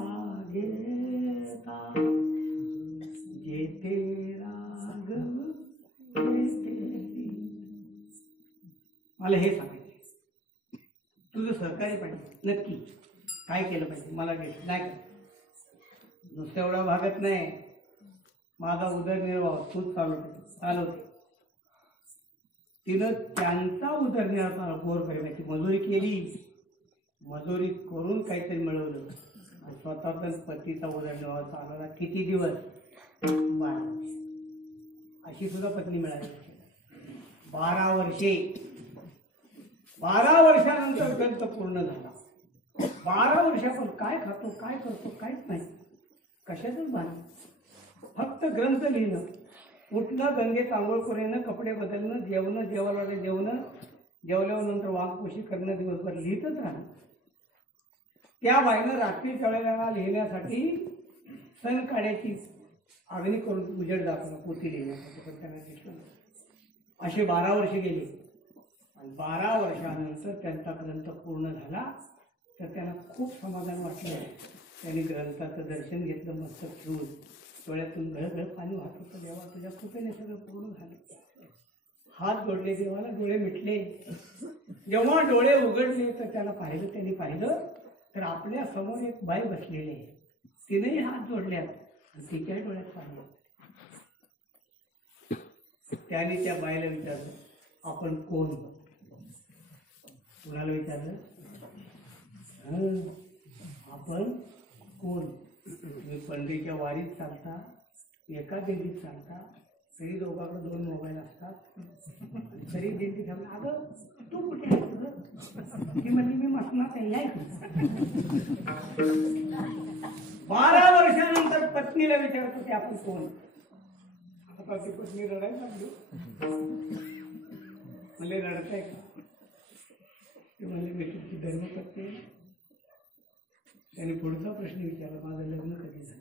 घेता जेते राघव मला हे सांगायचं. तुझं सहकार्य पाहिजे. नक्की काय केलं पाहिजे मला नाही. नुसतं एवढा भागत नाही. माझा उदरनिर्वाह तूच चालवते. तिनं त्यांचा उदरनिर्वाह गोरगरिबाची मजुरी केली. मजुरी करून काहीतरी मिळवलं आणि स्वतःचा पतीचा उदरनिर्वाह चालवला. किती दिवस? 12 वर्ष. अशी सुद्धा पत्नी मिळाली. 12 वर्षे. 12 वर्षानंतर ग्रंथ पूर्ण झाला. 12 वर्षापासून काय खातो काय करतो काहीच नाही. कशातच भान. फक्त ग्रंथ लिहिणं. उठणं, गंगेत आंघोळ करणं, कपडे बदलणं, जेवणं, जेवल्यावर नंतर वाघपोशी करणं, दिवसभर लिहितच राहणं. त्या बाईनं रात्री कळल्याला लिहिण्यासाठी सण काढ्याची आग्नी करून उजेड दाखवला पोथी लिहिण्यासाठी. पण त्यांना दिसलं. असे 12 वर्ष गेली आणि 12 वर्षानंतर त्यांचा ग्रंथ पूर्ण झाला. तर त्यांना खूप समाधान वाटलं. त्यांनी ग्रंथाचं दर्शन घेतलं. मस्तक ठेवून डोळ्यातून घळघळ पाणी वाहत होतं. देवा तुझ्या कृपेने सगळं पूर्ण झालं. हात जोडले, देवाला डोळे मिटले. जेव्हा डोळे उघडले तर त्यांनी पाहिलं तर आपल्या समोर एक बाई बसलेली आहे. तिनेही हात जोडल्यात आणि तिच्याही डोळ्यात पाणी. त्याने त्या बाईला विचारलं, आपण कोण? कुणाला विचारलं? आपण कोण? तुम्ही पंढरीच्या वारीत चालता, एका दिंडीत चालता, तरी दोघांकडे 2 मोबाईल असतात, तरी दिंडी थांबली. अगं तू कुठे आहे तुझं? ती म्हणजे मी मसनात आहे. 12 वर्षानंतर पत्नीला विचारत होते आपण कोण? आता ती पत्नी रडायला लागली. म्हणजे रडत आहे का? ते म्हणजे मी तुमची धर्मपत्नी आहे. त्याने पुढचा प्रश्न विचारला, माझं लग्न कधी झालं?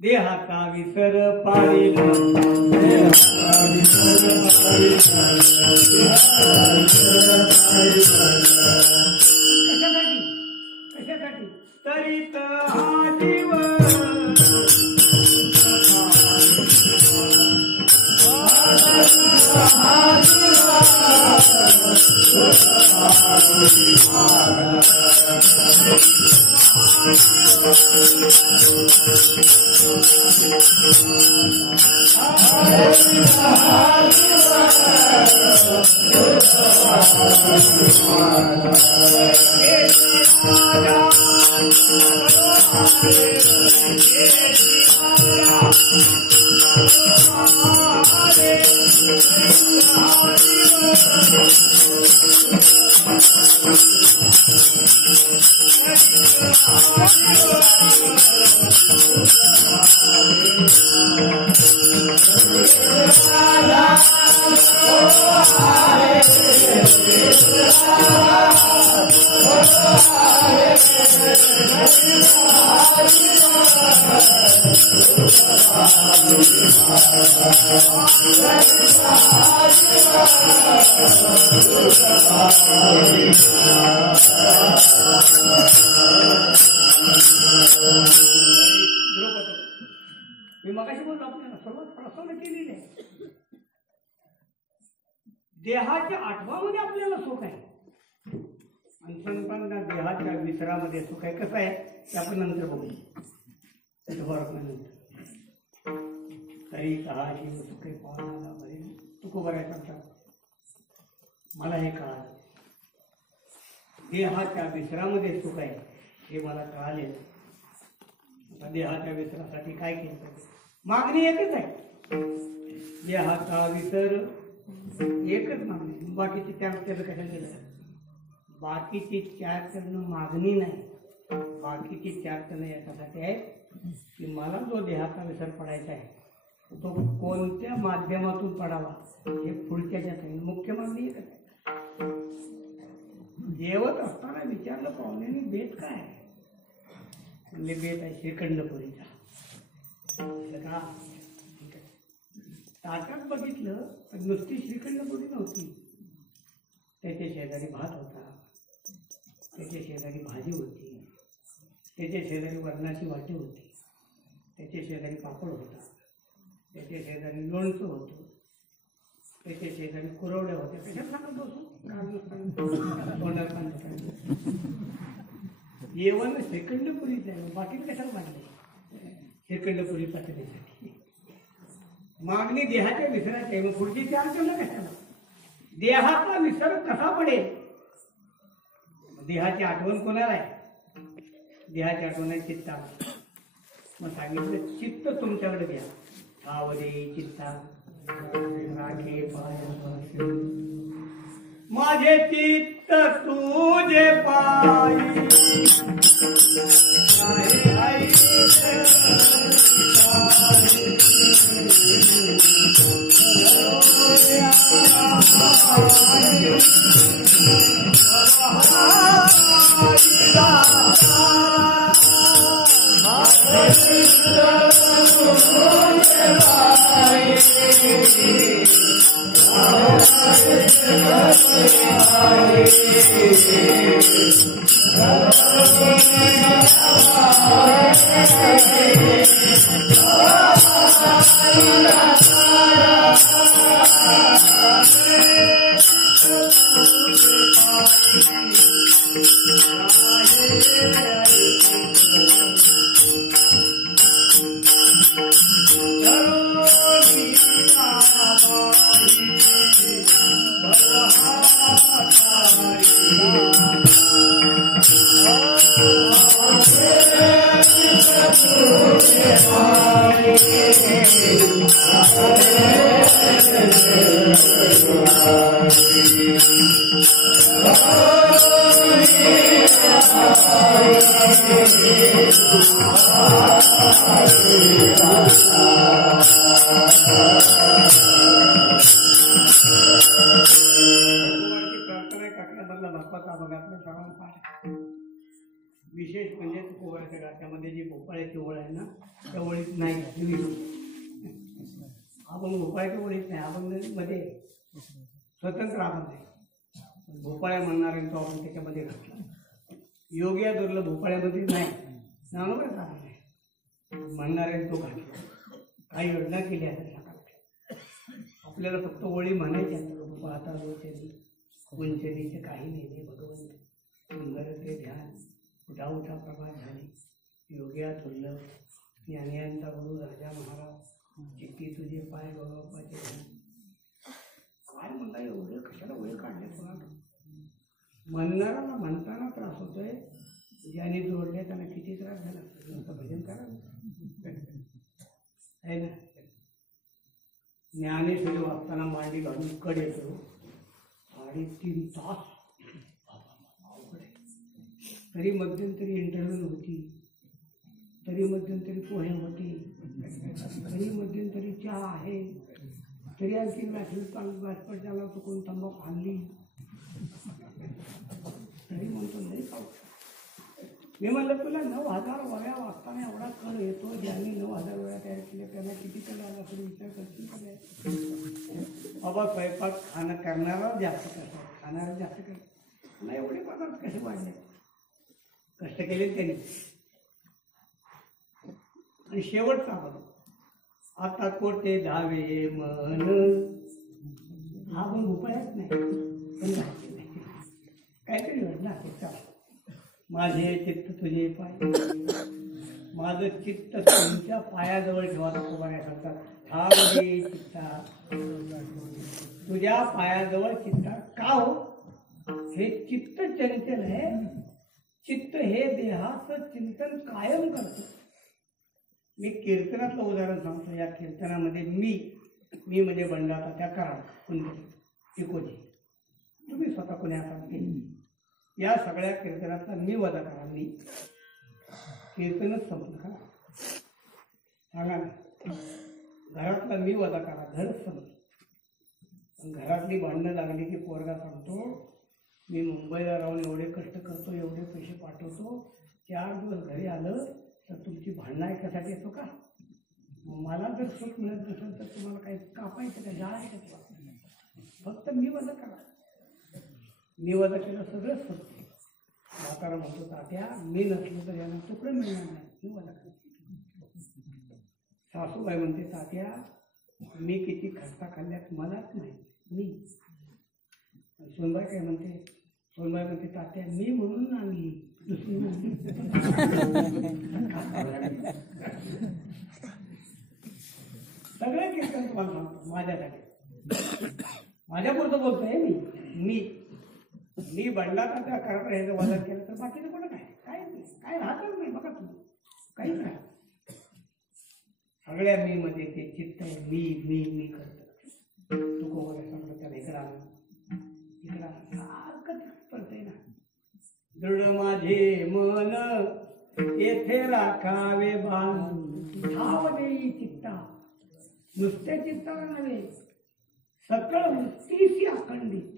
देहाचा विसर पाळीला, कशासाठी? तरीत हा जीव मी मगाशी बोललो आपल्याला सर्वात प्रसन्न केलेली आहे. देहाच्या आठवामध्ये आपल्याला सुख आहे आणि संतांना देहाच्या विसरामध्ये सुख आहे. कसं आहे ते आपण नंतर बघू. तरी कहाची सुखे पाहणारा बरे तुकोबर आहे सांगतात. मला हे कळालं, देहाच्या विसरामध्ये सुख आहे हे मला कळाले. देहाच्या विसरासाठी काय केलं पाहिजे? मागणी एकच आहे. देहाचा विसर एकच मागणी. बाकीचे 4 करणं कशाला केलं? बाकीची 4 करणं मागणी नाही. बाकीची 4 करणं याच्यासाठी आहे की मला जो देहाचा विसर पडायचा आहे तो कोणत्या माध्यमातून पडावा हे पुढच्या ज्यात आहे. मुख्य मागणी एकच आहे. जेवत असताना विचारलं पाहुण्याने, बेत काय आहे? म्हणजे बेत आहे श्रीखंडपुरीचा. का ताटात बघितलं तर नुसती श्रीखंडपुरी नव्हती. त्याच्या शेजारी भात होता, त्याच्या शेजारी भाजी होती, त्याच्या शेजारी वरणाची वाटी होती, त्याच्या शेजारी पापड होता, त्याच्या शेजारी लोणचं होतं, त्याच्या शेजारी कुरवड्या होत्या. कशात सांगत बसू? तोंडात जेवण श्रीखंडपुरीच आहे. बाकी कशाला मागणी? श्रीखंडपुरी पाठवण्यासाठी मागणी देहाच्या विसरायची आहे. मग पुढची 4 करणं कशाला? देहाचा विसर कसा पडेल? देहाची आठवण कोणाला आहे? देहाची आठवण आहे चित्ताला. मग सांगितलं चित्त तुमच्याकडे घ्या. आवडे चित्ता राखे पाय, माझे चित्त तुझे पायी. विशेष म्हणजे पोवाड्याच्या गात्यामध्ये जी भोपाळ्याची ओळ आहे ना त्या ओळीत नाही घातली. आपण भोपाळ्याच्या ओळीत नाही, आपण मध्ये स्वतंत्र अभंग आहे. भोपाळ्या म्हणणारे तो आपण त्याच्यामध्ये घातला. योग्य दुर्लभ भोपाळ्यामध्ये नाही, ज्ञानोबा नाही म्हणणारे तो घातला. काही योजना केली आहे आपल्याला फक्त ओळी म्हणायची असतात. पाहता वंचनीचे काही नाही भगवंत सुंदर ते ध्यान उठा उठा प्रभा झाली योग्या दुर्लभ ज्ञानियांचा गुरु राजा महाराज चित्ती तुझे पाय बाबाचे काय म्हणता एवढे कशाला वेळ काढले कोणाला म्हणणाराला म्हणताना त्रास होतोय. ज्याने जोडले त्यांना किती त्रास झाला असेल. भजन करा आहे ना. ज्ञानेश्वरी वाचताना मांडी घालून कड येतो 3.5 तास तरी मध्यंतरी इंटरव्ह्यू होती, तरी मध्यंतरी पोहे होते, तरी मध्यंतरी चहा आहे, तरी आणखी व्यासपीठाला चुकून तंबाखू आणली तरी म्हणतो नाही खाऊ. मी म्हणलं तुला 9,000 वऱ्या वाचताना एवढा कळ येतो. ज्यांनी 9,000 वेळा तयार केले त्यांना किती कळ आला असेल विचार करतील. बाबा स्वयंपाक खाणं करणारा जास्त करतात, खाणारा जास्त करतात. मला एवढे पदार्थ कसे वाढले, कष्ट केले त्यांनी. आणि शेवटचा बघा आता कोटे धावे मन हा पण उपायच नाही पण राहायचे नाही काहीतरी घडला चाल. माझे चित्त तुझे पाय माझं चित्त तुमच्या पायाजवळ ठेवायला उभारण्याकरता ठावले चित्ता तुझ्या पायाजवळ चित्ता का हो. हे चित्त चंचल आहे. चित्त हे देहाचं चिंतन कायम करतं. मी कीर्तनातलं उदाहरण सांगतो. या कीर्तनामध्ये मी म्हणजे बंडाचा त्या करा शिकोजी तुम्ही स्वतः कोणी हातात केली. या सगळ्या कीर्तनातला मी वजा करा. मी कीर्तनच संपलं का सांगा ना. घरातला मी वजा करा, घरच संपलं. घरातली भांडणं लागली की पोरगा सांगतो मी मुंबईला राहून एवढे कष्ट करतो, एवढे पैसे पाठवतो, 4 दिवस घरी आलं तर तुमची भांडणं ऐकासाठी येतो का. मला जर सुख मिळत नसेल तर तुम्हाला काही कापायचं का जायचं का. फक्त मी वजा करा. मी वजा केलं सगळंच फक्त. म्हातारा म्हणतो तात्या मी नसलो तर यांना तुकडे मिळणार नाही, मी वजा करा. सासूबाई म्हणते तात्या मी किती खस्ता खाल्ल्यात मलाच नाही मी. सोनबाई काय म्हणते, सोनबाई म्हणते तात्या मी म्हणून आणली दुसरी सगळे कीर्तन तुम्हाला सांगतो माझ्यासाठी. माझ्यापुरतं बोलतोय मी मी बंडाचा त्या करता ह्याचं वादन केलं तर बाकीचं कोण काय राहतच नाही. बघा तुम्ही काहीच नाही. सगळ्या मी मध्ये ते चित्त आहे. मी करतो. तू कोण सांगतो त्याला इकडं सारखं पडतंय ना. दृढ माझे मन येथे राखावे बांधून ठाव देई चित्ता नुसत्या चित्ताला नव्हे सकळ वृत्तीशी अखंडित.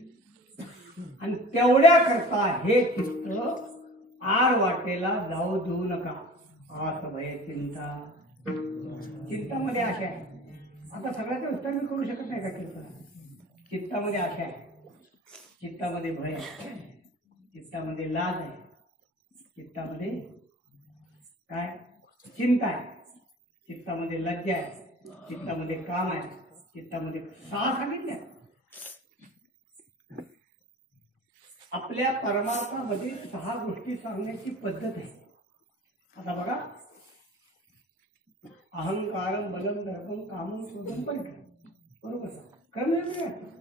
आणि तेवढ्या करता हे चित्त आर वाटेला जाऊ देऊ नका. आस भय चिंता चित्तामध्ये आशा आहे. आता सगळ्याचं विस्तार मी करू शकत नाही का कीर्तन. चित्तामध्ये आशा आहे, चित्तामध्ये भय आहे, चित्तामध्ये लाज आहे, चित्तामध्ये काय चिंता आहे, चित्तामध्ये लज्जा आहे, चित्तामध्ये काम आहे, चित्तामध्ये सहा सांगितल्या. आपल्या परमार्थामध्ये 6 गोष्टी सांगण्याची पद्धत आहे. आता बघा अहंकारम बलम दर्पम कामम क्रोधम परिग्रह बरोबर कर्मयोगी आहे.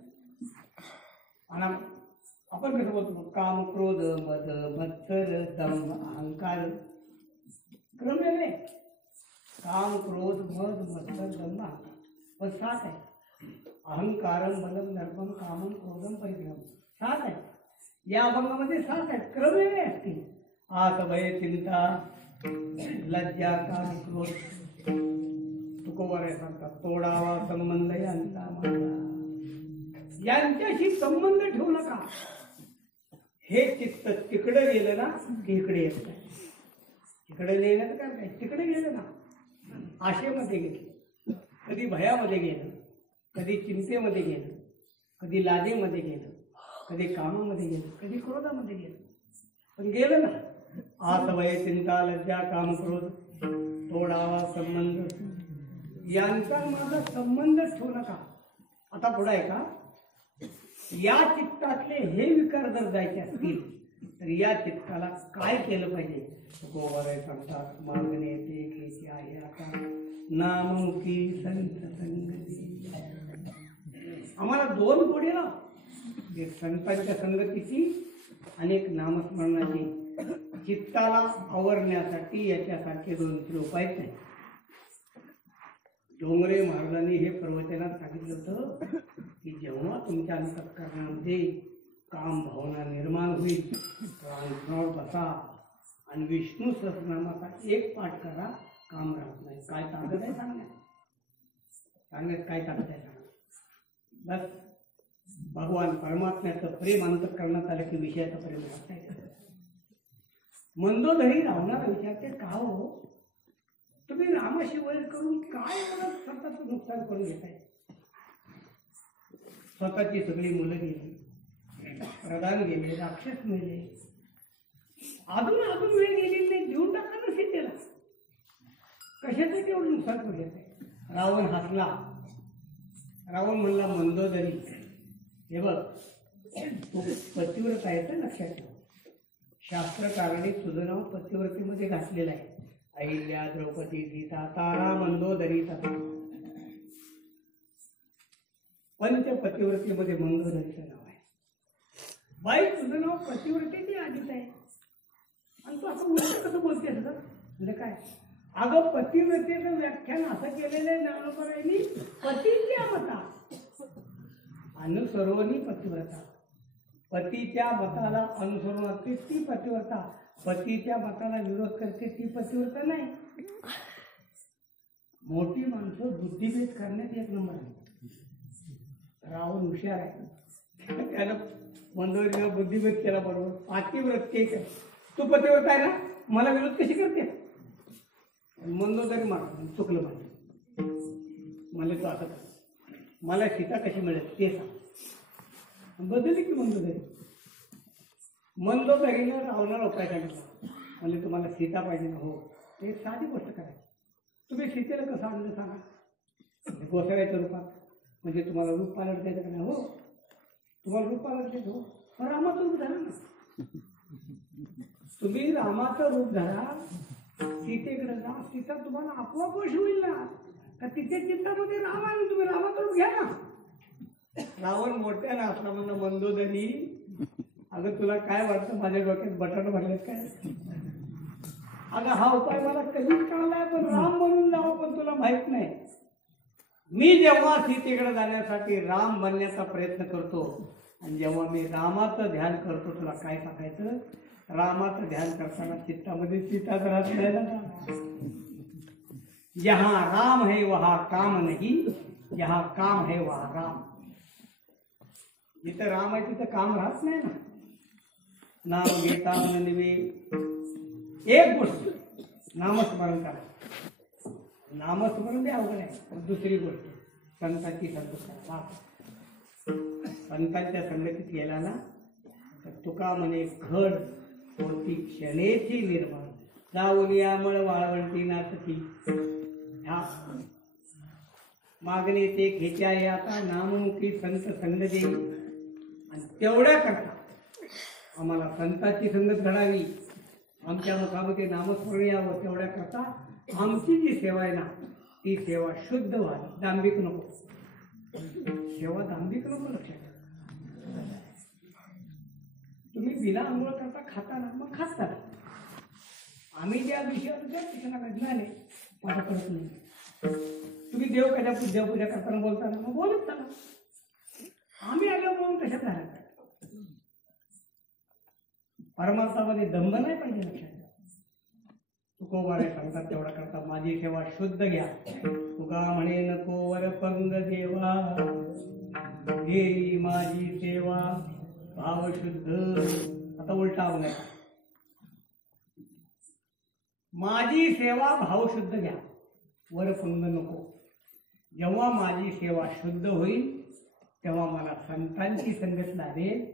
आणि आपण कसं बोलतो काम क्रोध मद मत्सर दम अहंकार क्रम वेगळे. काम क्रोध मद मत्सर दंभ अहंकार. पण 7 आहे. अहंकारम बलम नर्पम कामम क्रोधम परिग्रहम 7 आहे. या अभंगामध्ये 7 आहेत. क्रम वेगळे असतील. आस भय चिंता लज्जा काम क्रोध तुकोबर सांगतात तोडावा संबंध यांचा माझा. यांच्याशी संबंध ठेवू नका. हे चित्त तिकडे गेलं ना की इकडे येत नाही. तिकडे गेलं तर काय तिकडे गेलं ना आशेमध्ये गेलं, कधी भयामध्ये गेलं, कधी चिंतेमध्ये गेलं, कधी लाजेमध्ये गेलं, कधी कामामध्ये गेलं, कधी क्रोधामध्ये गेलं, पण गेलं ना. आस भय चिंता लज्जा काम क्रोध तोडावा संबंध यांचा माझा संबंध ठेवू नका. आता पुढे आहे का, या चित्तातले हे विकार जर जायचे असतील तर या चित्ताला काय केलं पाहिजे. गोवर सांगतात मागणे ते घ्यायचे आहे आता नाममुखी संत संगती. आम्हाला 2 गोडी ना, एक संतांच्या संगतीची आणि एक नामस्मरणाची. चित्ताला आवरण्यासाठी याच्यासारखे 2 उपाय नाही. डोंगरे महाराजांनी हे प्रवचनात सांगितलं होतं की जेव्हा तुमच्या अंतःकरणामध्ये काम भावना निर्माण होईल तर अंतरावर बसा आणि विष्णू सहस्रनामाचा 1 पाठ करा. काम राहत नाही. काय ताकद आहे सांगण्यात, काय ताकद आहे सांगा. बस भगवान परमात्म्याचं प्रेम अंतःकरणात आलं की विषयाचं प्रेम राहत नाही. मंदोदरी राहणारा विचारते का हो तुम्ही रामाशी वैर करून काय मला स्वतःचं नुकसान करून घेताय. स्वतःची सगळी मुलं गेली, प्रधान गेले, राक्षस मेले, अजून वेळ गेली नाही. देऊन टाका ना सीतेला. कशाचं तेवढं नुकसान करून घेताय. रावण हसला. रावण म्हणला मंदोदरी हे बघ तू पतिव्रत आहे तर लक्षात ठेव. शास्त्रकाराने तुझं नाव पतिव्रतेमध्ये घातलेलं आहे. अहिल्या द्रौपदी सीता तारा मंदोदरी तथा. पंचपतिव्रतेमध्ये मंदोदरीचं नाव आहे. बाई तुझं नाव पतिव्रतेची आधीच आहे आणि तू असं उलट कसं बोलतेस का. म्हणजे काय अगं पतिव्रतेचं व्याख्यान असं केलेलं आहे ज्ञानोबरायांनी. पतीच्या मता अनुसरोनी पतिव्रता. पतीच्या मताला अनुसरून असते ती पतिव्रता. पतीच्या मताला विरोध करते ती पतिव्रता नाही. मोठी माणसं बुद्धिभेद करण्यात 1 नंबर आहे. रावण हुशार आहे. त्यानं मंदोदरीला बुद्धिभेद केला बरोबर. पातिव्रत केक आहे. तू पतिव्रत आहे ना, मला विरोध कशी करते. मंदोदरी मार चुकलं माझं. मला तू असं कर, मला सीता कशी मिळेल ते सांग. बदलली की मंदोदरीनं रावणाला उपाय सांगितला. म्हणजे तुम्हाला सीता पाहिजे ना. हो ते साधी गोष्ट करायची. तुम्ही सीतेला कसं आणलं सांगा. गोसाव्याच्या रूपात. म्हणजे तुम्हाला रूप पालट द्यायचं का नाही. हो तुम्हाला रूप पालट द्यायचं. हो पण रामाचं रूप धरा ना. तुम्ही रामाचं रूप धरा, सीतेकडे जा. सीता तुम्हाला आपोआप वश होईल ना. का तिथे चित्तामध्ये राम आहे, तुम्ही रामाचं रूप घ्या ना. रावण मोठ्यानं असला म्हणलं मंदोदरी अगं तुला काय वाटतं माझ्या डोक्यात बटाटे भरलेत काय. अगं हा उपाय मला कधीच कळलाय पण राम म्हणून जावं पण तुला माहित नाही. मी जेव्हा सीतेकडे जाण्यासाठी राम बनण्याचा प्रयत्न करतो आणि जेव्हा मी रामाचं ध्यान करतो तुला काय सांगायचं. रामाचं ध्यान करताना चित्तामध्ये सीता राहत नाही. जहां राम है वहां काम नहीं, जहां काम है वहां राम. जिथं राम आहे तिथं काम राहत नाही ना. नाम घेता नवे. एक गोष्ट नामस्मरण करा. नामस्मरण बी अवघड आहे. दुसरी गोष्ट संतांची संगत करा. संतांच्या संगतीत गेला ना तर तुका म्हणे घड होती क्षणेची निर्माण. जाऊन यामुळे वाळवंटी नाचती. ह्या मागणे ते घेत्या आहे आता नाममुखी संत संगती. आणि तेवढ्या करता आम्हाला संतांची संगत घडावी, आमच्या मुखामध्ये नामस्मरण यावं. तेवढ्या करता आमची जी सेवा आहे ना ती सेवा शुद्ध व्हावी. दांभिक नको. सेवा दांभिक नको. लक्षात तुम्ही बिना आंघोळ करता खाता ना मग खाता. आम्ही ज्या विषयात ज्ञान आहे माझं करत नाही. तुम्ही देवपूजा करताना बोलताना मग बोलत चला. आम्ही आल्यावर बोलून कशात झाला काय? परमार्थामध्ये दंभ नाही पाहिजे लक्षात. तुकोबारे सांगतात तेवढा करता माझी सेवा शुद्ध घ्या. तुका म्हणे नको वरपंग देवा, घेई माझी सेवा भाव शुद्ध. आता उलटा आवडला. माझी सेवा भाव शुद्ध घ्या, वरपंग नको. जेव्हा माझी सेवा शुद्ध होईल तेव्हा मला संतांची संगत लाभेल.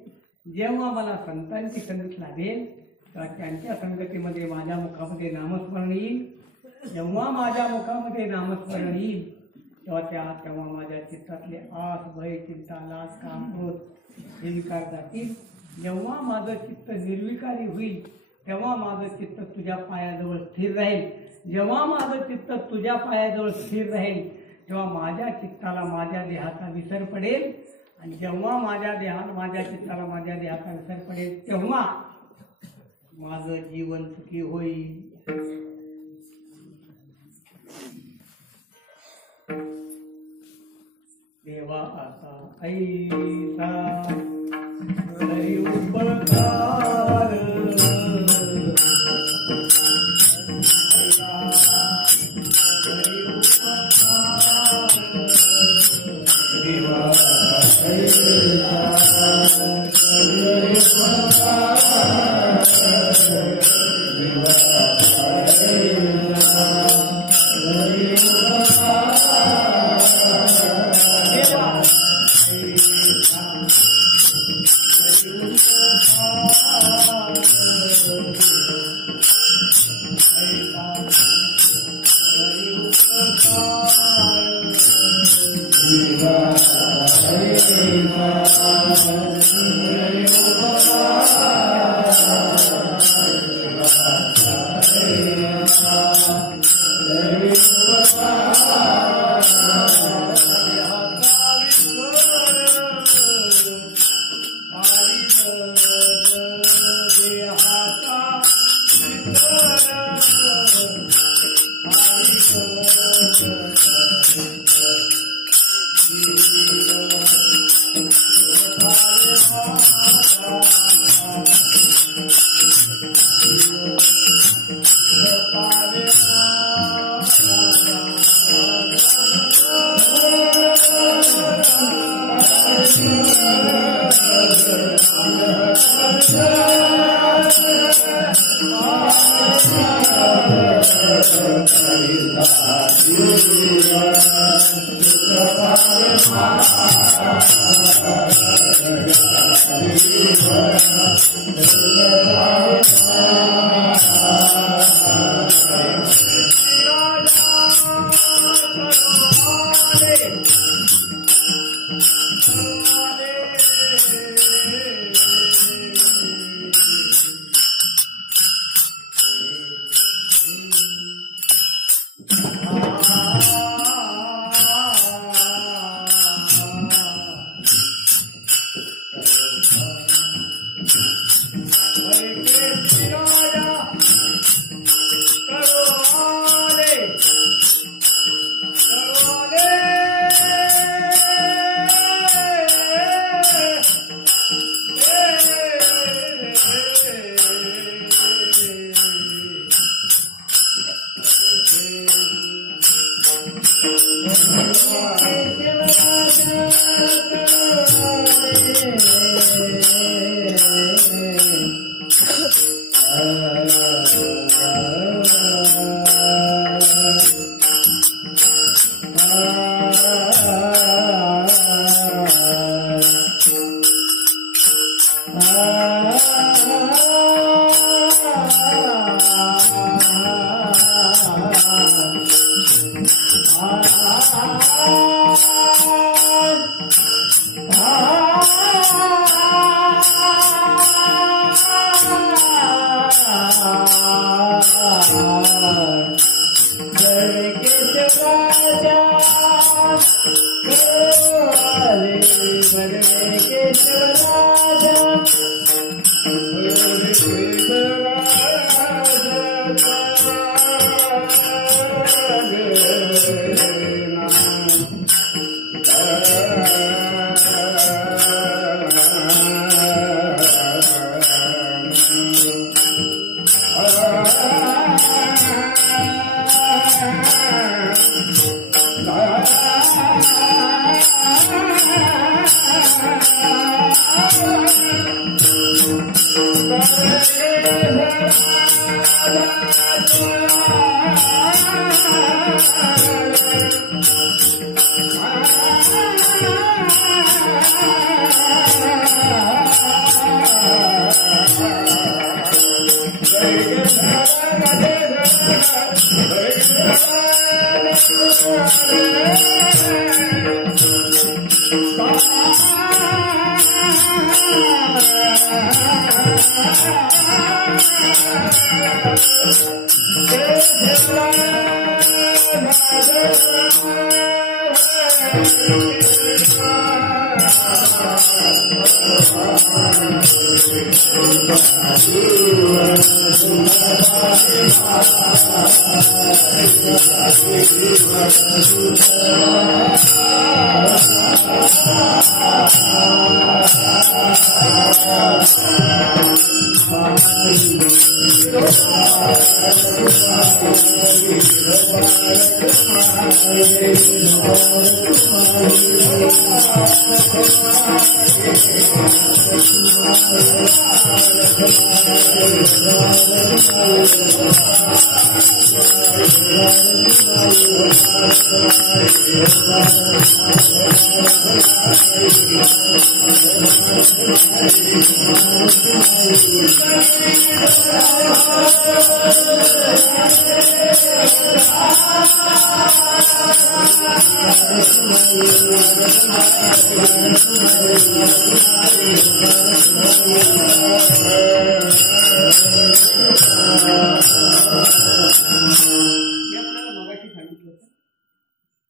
जेव्हा मला संतांची संगत लाभेल तेव्हा त्यांच्या संगतीमध्ये माझ्या मुखामध्ये नामस्मरण येईल. जेव्हा माझ्या मुखामध्ये नामस्मरण येईल तेव्हा माझ्या चित्तातले आस भय चिंता लाज काम क्रोध हे विकार जातील. जेव्हा माझं चित्त निर्विकारी होईल तेव्हा माझं चित्त तुझ्या पायाजवळ स्थिर राहील. जेव्हा माझं चित्त तुझ्या पायाजवळ स्थिर राहील तेव्हा माझ्या चित्ताला माझ्या देहाचा विसर पडेल. आणि जेव्हा माझ्या चित्ताला माझ्या देहाचा विसर पडेल तेव्हा माझं जीवन सुखी होईल. देवा आता ऐसा हरी उपकार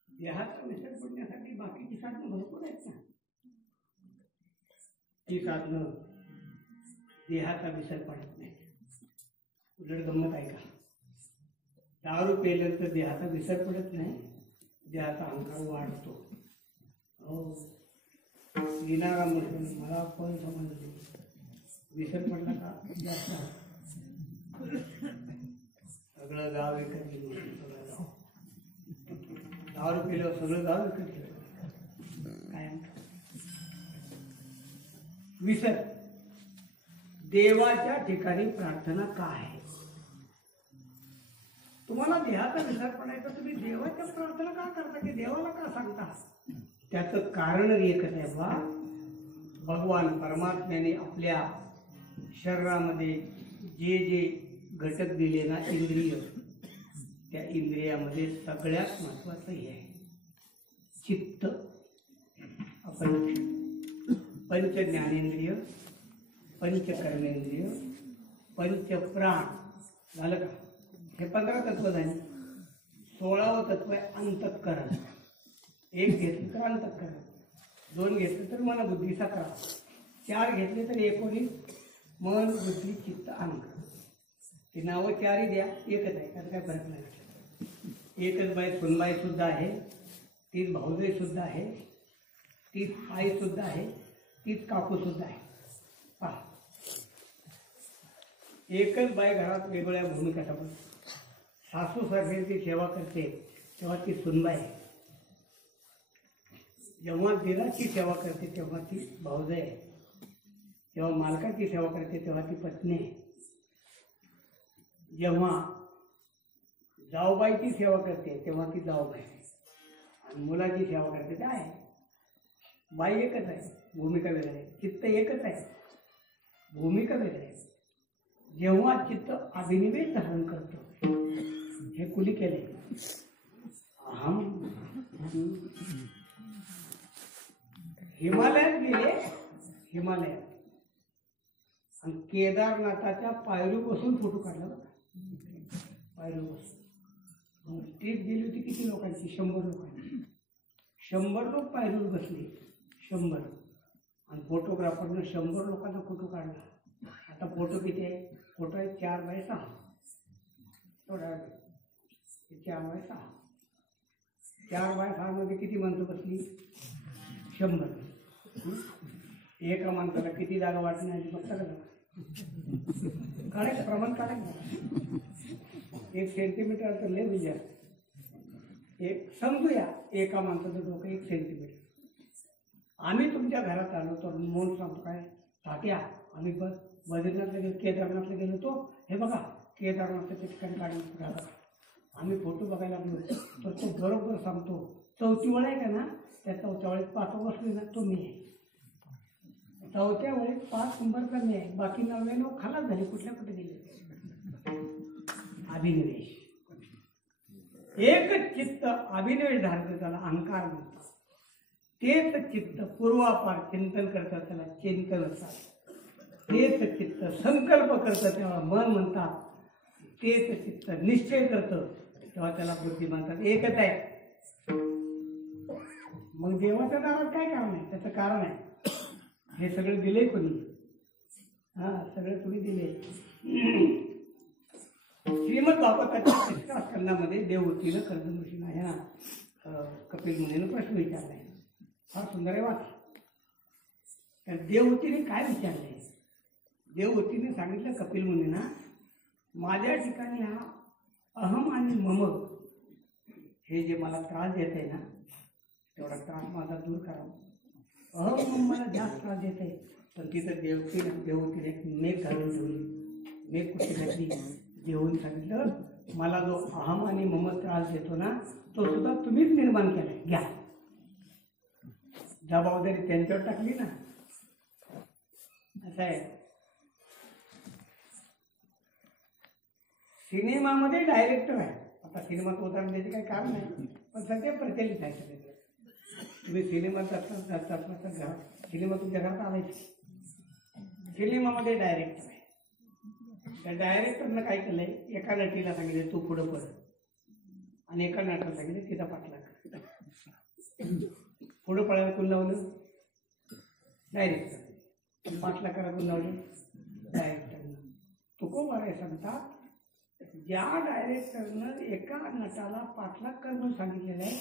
देहाचा विसर पडण्यासाठी बाकीची साधनं भरपूर आहेत ना. ती साधनं देहाचा विसर पडत नाही. उलट गंमत आहे का, दारू पेल्यानंतर देहाचा विसर पडत नाही, देहाचा अहंकार वाढतो. हो, लिहिणारा म्हणून मला पण समजले विसर पडला का जास्त सगळं गाव एकत्र सगळं गाव दारू पेल्यावर सगळं गाव एकत्र काय विसर. देवाच्या ठिकाणी प्रार्थना का आहे? तुम्हाला देहाचा विसर पडायचा, तुम्ही देवाच्या प्रार्थना का करता की देवाला का सांगता? त्याचं कारण एकच आहे बा, भगवान परमात्म्याने आपल्या शरीरामध्ये जे जे घटक दिले ना, इंद्रिय, त्या इंद्रियामध्ये सगळ्यात महत्वाचं हे आहे चित्त. आपण पंच ज्ञानेंद्रिय, पंच कर्मेंद्रिय, पंच प्राण झालं का? हे 15 तत्व झाले. 16वं तत्व आहे अंतःकरण. 1 घेतलं तर अंतःकरण, 2 घेतलं तर मन बुद्धी 17, 4 घेतले तर 19 मन बुद्धी चित्त अहंकार. ते नावं 4ही द्या, एकच आहे, त्यात काय फरक नाही. एकच बाई सुनबाई सुद्धा आहे, तीच भाऊजाई सुद्धा आहे, तीच आई सुद्धा आहे, तीच काकू सुद्धा आहे. पहा, एकच बाई घरात वेगवेगळ्या भूमिका सापडते. सासू सासऱ्यांची सेवा करते तेव्हा ती सुनबाई आहे, जेव्हा दिराची सेवा करते तेव्हा ती भाऊजाई आहे, जेव्हा मालकाची सेवा करते तेव्हा ती पत्नी आहे, जेव्हा जाऊबाईची सेवा करते तेव्हा ती जाऊबाई आहे, आणि मुलाची सेवा करते ते आहे. बाई एकच आहे, भूमिका वेगळी आहे. चित्त एकच आहे, भूमिका वेगळी आहे. जेव्हा चित्त अभिनिवेश धारण करतो, हे कुणी केले? अहम. हिमालयात गेले, हिमालयात, आणि केदारनाथाच्या पायरू बसून फोटो काढला बघा. पायरू बसून ट्रीप गेली होती किती लोकांची? 100 लोकांची. 100 लोक पायरूवर बसले, 100, आणि फोटोग्राफरनं 100 लोकांचा फोटो काढला. आता फोटो किती आहे? फोटो आहे 4x6. थोडा 4x6. 4x6 मध्ये किती माणसं बसली? 100. एका माणसाला किती जागा वाटण्याची बघता का काढायचं प्रमाण काढायचं 1 सेंटीमीटर तर लय म्हणजे एक समजूया एका माणसाचं डोकं 1 सेंटीमीटर. आम्ही तुमच्या घरात आलो तर म्हणून सांगतो काय तात्या आम्ही बद्रीनाथला गेलो केदारनाथला गेलो तो हे बघा केदारनाथच्या ठिकाणी काढून राहतात. आम्ही फोटो बघायला लागलो तर तो बरोबर सांगतो 4थी वेळ आहे का ना त्या 4थ्या वेळेत 5 बसली ना तो मी आहे. 4थ्या वेळेत 5 नंबर कमी आहे बाकी 99 खालाच झाले कुठल्या कुठे गेले. अभिनिवेश एक चित्त अभिनिवेश धारक त्याला अहंकार म्हणतात. तेच चित्त पूर्वापार चिंतन करतात त्याला चिंतन असतात. तेच चित्त संकल्प करतं तेव्हा मन म्हणतात. तेच चित्त निश्चय करतं तेव्हा त्याला बुद्धी म्हणतात. एकच आहे. मग देवाच्या दारात काय कारण आहे त्याचं कारण आहे हे सगळं दिले कोणी सगळं कोणी दिले. श्रीमद भागवताच्या 6व्या स्कंदामध्ये देवहूतीनं कर्दमऋषींना आहे ना कपिल मुनीनं प्रश्न विचारलाय. फार सुंदर आहे वाच. तर देवहूतीने काय विचारले. देवहूतीने सांगितलं कपिल मुनींना माझ्या ठिकाणी हा अहम आणि मम हे जे मला त्रास देत आहे ना तेवढा त्रास माझा दूर करा. अहम मम मला जास्त त्रास देत आहे. पण तिथं देवहूतीने एक मेघ घालून ठेवली. मेघ कुठे घातली देवहून सांगितलं मला जो अहम आणि मम त्रास देतो ना तो सुद्धा तुम्हीच निर्माण केलाय घ्या. जबाबदारी त्यांच्यावर टाकली ना असं आहे. सिनेमामध्ये डायरेक्टर आहे. आता सिनेमाचं उदाहरण द्यायचे काही कारण नाही पण सध्या प्रचलित आहे सगळं. तुम्ही सिनेमात घरात सिनेमा तुमच्या घरात आलायच. सिनेमामध्ये डायरेक्टर आहे. त्या डायरेक्टरनं काय केलंय एका नटीला सांगितलं तू पुढं पड आणि एका नटाला सांगितलं तिचा पाठलाग. पुढं पडायला कोण लावलं डायरेक्टर. पाठलाग करायला कोण लावलं डायरेक्टरनं. तुकोबाराय सांगतात ज्या डायरेक्टरनं एका नटाला पाठलाग कर म्हणून सांगितलेलं आहे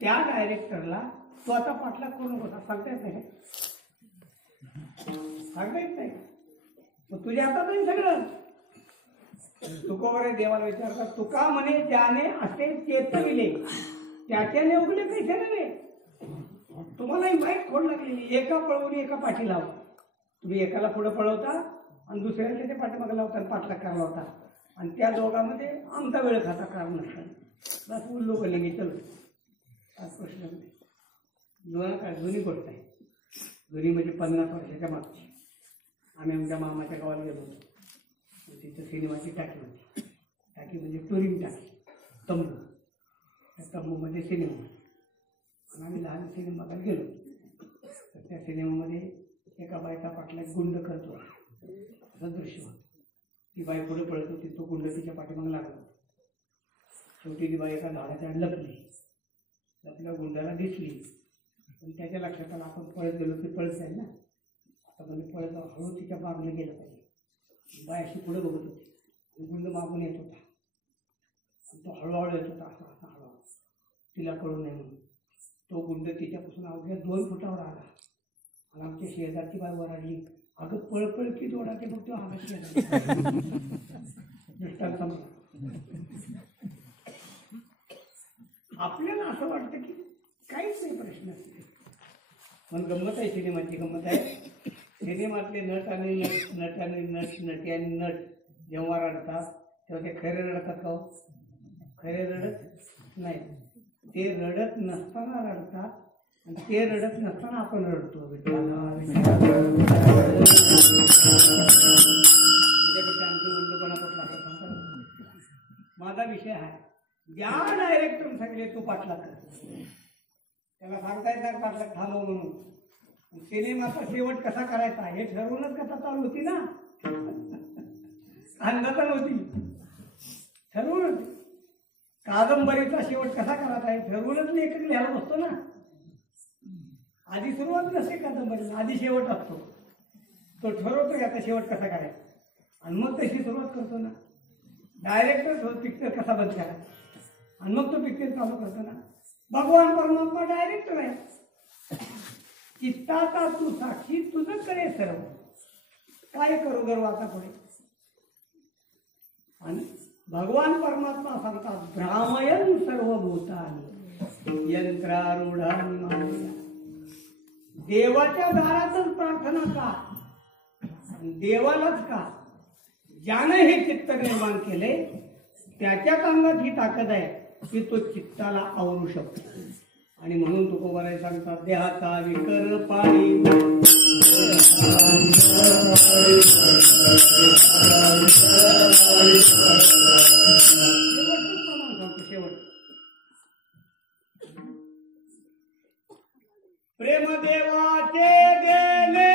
त्या डायरेक्टरला तो आता पाठलाग करू नको सांगता येत नाही. सांगता येत नाही मग तुझ्या हातात नाही सगळं. तुकोबाराय देवाला विचारतात तुका म्हणे ज्याने असे चेतविले त्याच्याने उगले पैसे नव्हे. तुम्हालाही वाईट खोड लागलेली एका पळवून एका पाठी लाव. तुम्ही एकाला पुढे पळवता आणि दुसऱ्याला त्याच्या पाठीमागे लावता पाठलाग करायला होता आणि त्या दोघांमध्ये आमचा वेळ खाता कारण नसतं बस उल्लो बोलले चलो. आज प्रश्न जुना काय जुनी गोष्ट आहे. जुनी म्हणजे 50 वर्षाच्या मागची. आम्ही आमच्या मामाच्या गावाला गेलो होतो. तिथं सिनेमाची टाकी होती. टाकी म्हणजे टुरिंग टाकी तंबू. त्या तंबूमध्ये सिनेमा आणि आम्ही लहान सिनेमा बघायला गेलो. तर त्या सिनेमामध्ये एका बायचा पाठला गुंड करतो असं दृश्य होतं. ती बाई पुढे पळत होती तो गुंड तिच्या पाठीमागे लागला. शेवटी ती बाई एका झाडाच्या लपली. लपल्या गुंडाला दिसली पण त्याच्या लक्षात आला आपण पळत गेलो की पळत जाईल ना. आता म्हणजे पळत हळू तिच्या मागून गेलं पाहिजे. बाय अशी पुढे बघत होती. गुंड मागून येत होता आणि तो हळूहळू येत होता असा असा हळूहळू तिला कळू नये म्हणून. तो गुंड तिच्यापासून अवघ्या 2 फुटावर आला आणि आमच्या शेजारची बाई वराडली अगं पळपळ की दोडा ते बघतो आला शेजार दृष्टांत समजा. आपल्याला असं वाटतं की काहीच नाही प्रश्न असते पण गंमत आहे. सिनेमाची गंमत आहे. सिनेमातले नट आणि नटी आणि नट जेव्हा रडतात तेव्हा ते खरे रडतात का खरे रडत नाही. ते रडत नसताना रडतात आणि ते रडत नसताना आपण रडतो. त्याच्यापेक्षा आणखी उल्लूपणा कुठला माझा विषय आहे. ज्या डायरेक्टर सांगितले तू पाठलाग कर त्याला सांगता येत नाही पाठलाग थांबव म्हणून. सिनेमाचा शेवट कसा करायचा हे ठरवूनच कथा चालू होती ना. अंदाजा नव्हती ठरवूनच. कादंबरीचा शेवट कसा करायचा हे ठरवूनच लेखक लिहायला बसतो ना. आधी सुरुवात नसते कादंबरीला आधी शेवट असतो. तो ठरवतो की आता शेवट कसा करायचा आणि मग तशी सुरुवात करतो ना. डायरेक्टर पिक्चर कसा बंद करायचा आणि मग तो पिक्चर चालू करतो ना. भगवान परमात्मा डायरेक्टर आहे. चित्ताचा तू साक्षी, तुझं करे सर्व, काय करू गर्व आता पुढे. आणि भगवान परमात्मा सांगतात, भ्रामयन सर्वभूतानि यंत्रारूढानि माया. देवाच्या दारातच प्रार्थना का, देवालाच का, ज्यानं हे चित्त निर्माण केले त्याच्याच अंगात ही ताकद आहे की तो चित्ताला आवरू शकतो. आणि म्हणून तुकोबाराय सांगतात, देहाचा विकर पाळी शेवट. प्रेम देवाचे गेले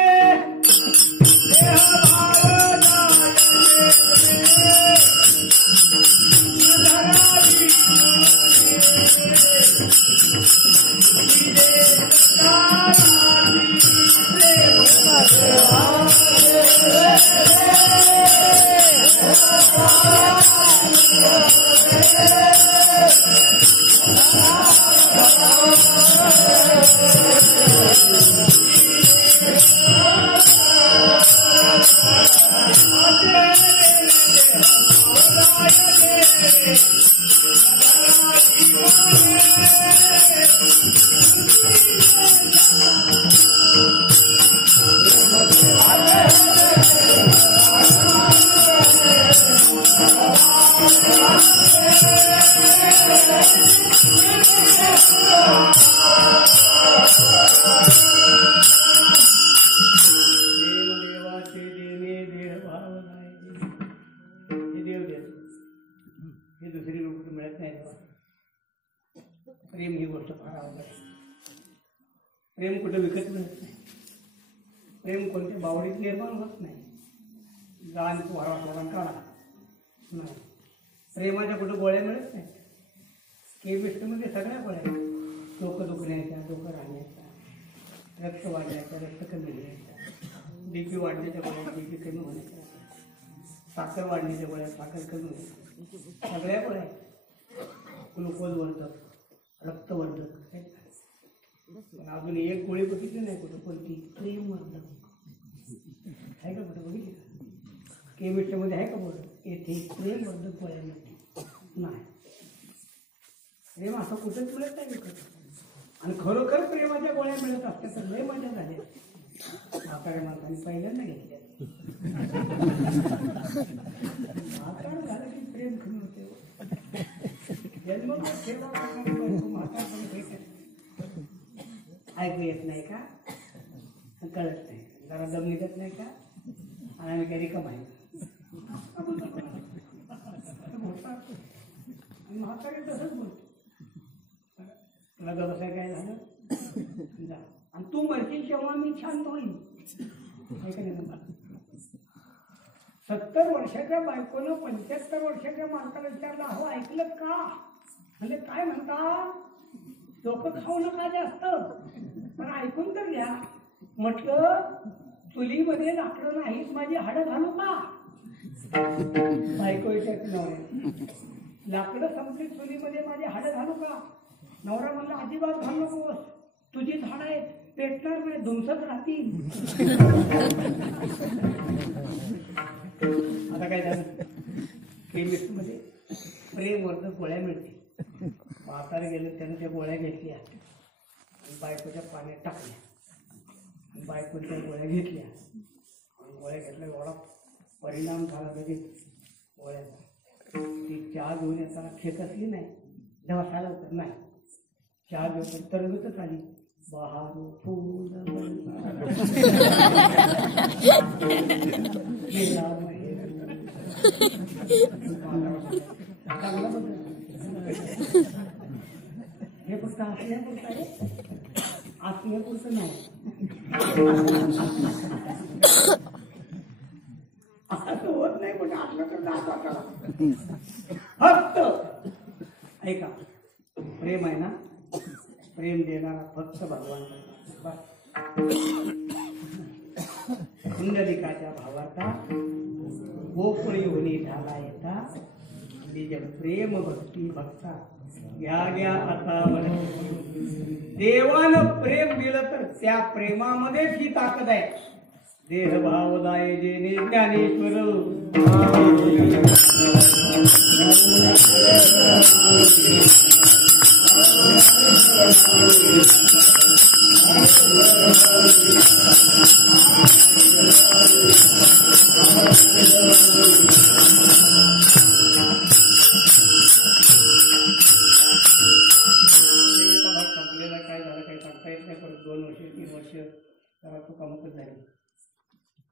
प्रेम ही गोष्ट फार अवघड आहे. प्रेम कुठे विकत मिळत नाही. प्रेम कोणत्या बावडीत निर्माण होत नाही. गाण काढा नाही. प्रेमाच्या कुठे गोळ्या मिळत नाही. केमिस्ट्रीमध्ये सगळ्या गोळ्या, डोकं दुखण्याच्या, डोकं राहण्याच्या, रक्त वाढण्याच्या, रक्त कमी होण्याच्या, बीपी वाढण्याच्या गोळ्या, बीपी कमी होण्याच्या, साखर वाढण्याच्या गोळ्या, साखर कमी होण्याच्या, सगळ्या गोळ्या, ग्लुकोजवर्धक, रक्तवर्धक. पण अजून एक गोळी बघितली नाही कुठं, कोणती? प्रेमवर्धक आहे का कुठं बघितली? केमिस्ट्रीमध्ये आहे का बोल? येथे प्रेमवर्धक गोळ्या मिळते नाही. प्रेम असं कुठंच मिळत नाही विकत. आणि खरोखर प्रेमाच्या गोळ्या मिळत असत्या तर लय मजा झाली. म्हाताऱ्या माणसाने पहिल्यांदा घेतल्या. म्हातार झालं की प्रेम कमी होते. जन्म ऐकू येत नाही का, कळत नाही, जरा दम निघत नाही का, आणि आम्ही काही रिकाम आहे. म्हातारे तसंच बोलतो, तुला गबसाय काय झालं जा, आणि तू मरशील तेव्हा मी शांत होईल. ऐका नाही, 70 वर्षाच्या बायकोनं 75 वर्षाच्या माणसाला विचारलं, अहो ऐकलं का? म्हणजे काय म्हणता, डोकं खाऊ नका जास्त, पण ऐकून तर घ्या. म्हटलं चुलीमध्ये लाकडं नाहीत, माझी हाडं घालू का? बायको विचारत नवऱ्या, लाकडं संपली चुलीमध्ये, माझी हाडं घालू का? नवरा म्हणला, अजिबात घालू नकोस, तुझी झाडं आहेत, पेटणार नाही, धुमसत राहतील. आता काय झालं, केमिस्टमध्ये प्रेमवर्धक गोळ्या मिळते. म्हातारे गेले, त्यानं त्या गोळ्या घेतल्या आणि बायकोच्या पाण्यात टाकल्या, आणि बायकोच्या गोळ्या घेतल्या, आणि गोळ्या घेतल्या, एवढा परिणाम झाला लगेच गोळ्याचा. ती चहा घेऊन येताना खेकसली नाही, ढवासायला होत नाही, चहा घेऊन तरंगतच आली, बहारू फूल हे फक्त असण्यापुरतं आहे, असण्यापुरतं नाही. असं होत नाही, कुठे असलं तर जात. फक्त ऐका, प्रेम आहे ना, प्रेम देणारा फक्त भगवान. कुंडलिकाच्या भावाचा गोकुळी होणी झाला येता, निज प्रेम भक्ती भक्ता घ्या घ्या आता देवानं प्रेम दिलं तर त्या प्रेमामध्येच ही ताकद आहे. देहभाव दाय जेने ज्ञानेश्वर संपलेला काय झालं काही सांगता येत नाही. परत 2 वर्ष 3 वर्ष जरा चुकामुकच झाली.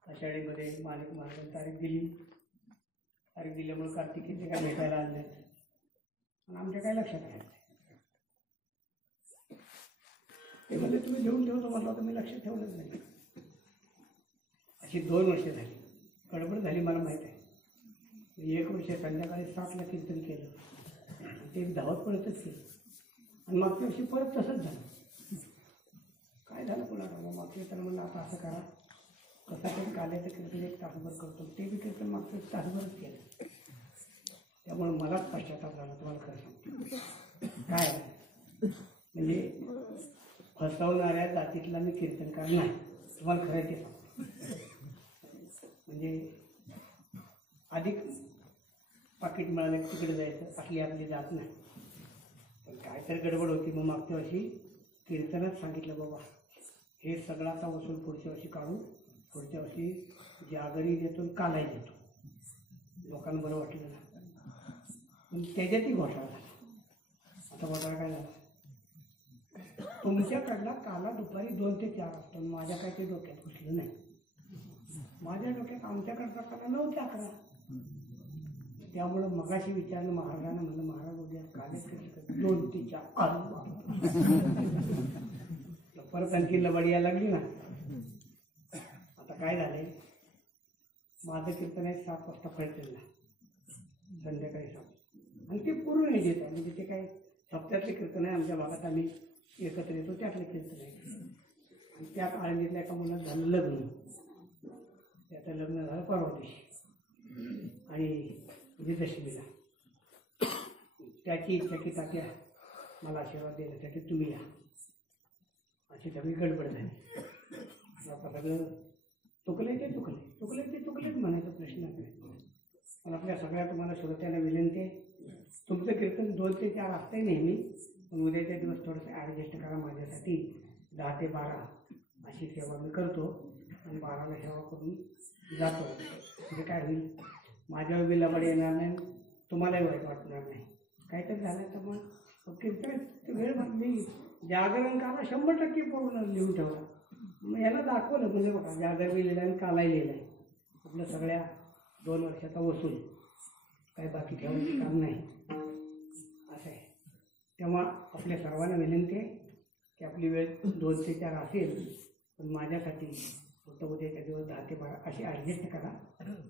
आषाढीमध्ये माणिक महाराजांनी तारीख दिल्यामुळे कार्तिकीचे काय भेटायला आले नाहीत. पण आमच्या काय लक्षात आहे ते म्हणजे तुम्ही घेऊन ठेवतो म्हटलं तर मी लक्षात ठेवलंच नाही. अशी 2 वर्ष झाली. गडबड झाली मला माहीत आहे. 1 वर्ष संध्याकाळी 7ला कीर्तन केलं. ते धावत पडतच केलं. आणि मागच्या वर्षी परत तसंच झालं. काय झालं कोणाला मागच्या तर म्हणलं आता असं करा कसं काही काल्याचं कीर्तन 1 तासभर करतो. ते बी कीर्तन मागचं 1 तासभरच केलं. त्यामुळे मलाच पश्चाताप झाला. तुम्हाला खरं सांगतो काय म्हणजे फसवणाऱ्या जातीतला मी कीर्तनकार नाही. तुम्हाला खरं ते सांगतो. म्हणजे अधिक पाकिट मिळालं तिकडे जायचं आपली जात नाही. पण काय तर गडबड होती. मग मागच्या वर्षी कीर्तनात सांगितलं बाबा हे सगळाचा वसूल पुढच्या वर्षी काढू. पुढच्या वर्षी जागरी देतो कालाही देतो. लोकांना बरं वाटलं ना. पण त्याच्यातही घोटाळा झाला. आता घोटाळा काय झाला तुमच्याकडला काला दुपारी 2 ते 4 असतो. माझ्या काय ते डोक्यात घुसलं नाही. माझ्या डोक्यात आमच्याकडचा काला 9 ते 11. त्यामुळं मगाशी विचारलं महाराजांना. म्हणलं महाराज उद्या कालेच कसं 2 ते 4 परत आणखी लबाडी यायला लागली ना. आता काय झालंय माझं कीर्तन आहे 7 वाजता फळतेला संध्याकाळी 7 आणि ते पूर्ण येत आहे. म्हणजे ते काय सप्त्यातले कीर्तन आहे. आमच्या भागात आम्ही एकत्र येतो त्यातले कीर्तन आहे. आणि त्यात आळंदीतल्या एका मुलात झालं लग्न. त्याचं लग्न झालं परवा दिवशी आणि विजयदशमीला. त्याची इच्छा की तात्या मला आशीर्वाद देण्यासाठी तुम्ही या. अशी सगळी गडबड झाली. आता सगळं चुकले ते म्हणायचा प्रश्न नाही. पण आपल्या सगळ्या तुम्हाला श्रोत्याला विनंती आहे तुमचं कीर्तन 2 ते 4 असतंय नेहमी. पण उद्याच्या दिवस थोडंसं ॲडजस्ट करा माझ्यासाठी. 10 ते 12 अशी सेवा मी करतो आणि 12ला सेवा करून जातो. म्हणजे काय होईल माझ्यावर बी लबाड येणार नाही. तुम्हालाही वाईट वाटणार नाही. काहीतरी झालं तर मग कीर्तन वेळ मी जागरण काला 100% पूर्ण लिहून ठेवला. मग याला दाखवलं म्हणजे बघा जागर बी लिहिलं आणि कालाही लिहिलं आहे. आपल्या सगळ्या 2 वर्षाचा वसूल काय बाकी ठेवायचं काम नाही असं आहे. तेव्हा आपल्या सर्वांना विनंती आहे की आपली वेळ 2 ते 4 असेल. पण माझ्यासाठी फक्त उद्याच्या दिवस 10 ते 12 अशी ॲडजस्ट करा.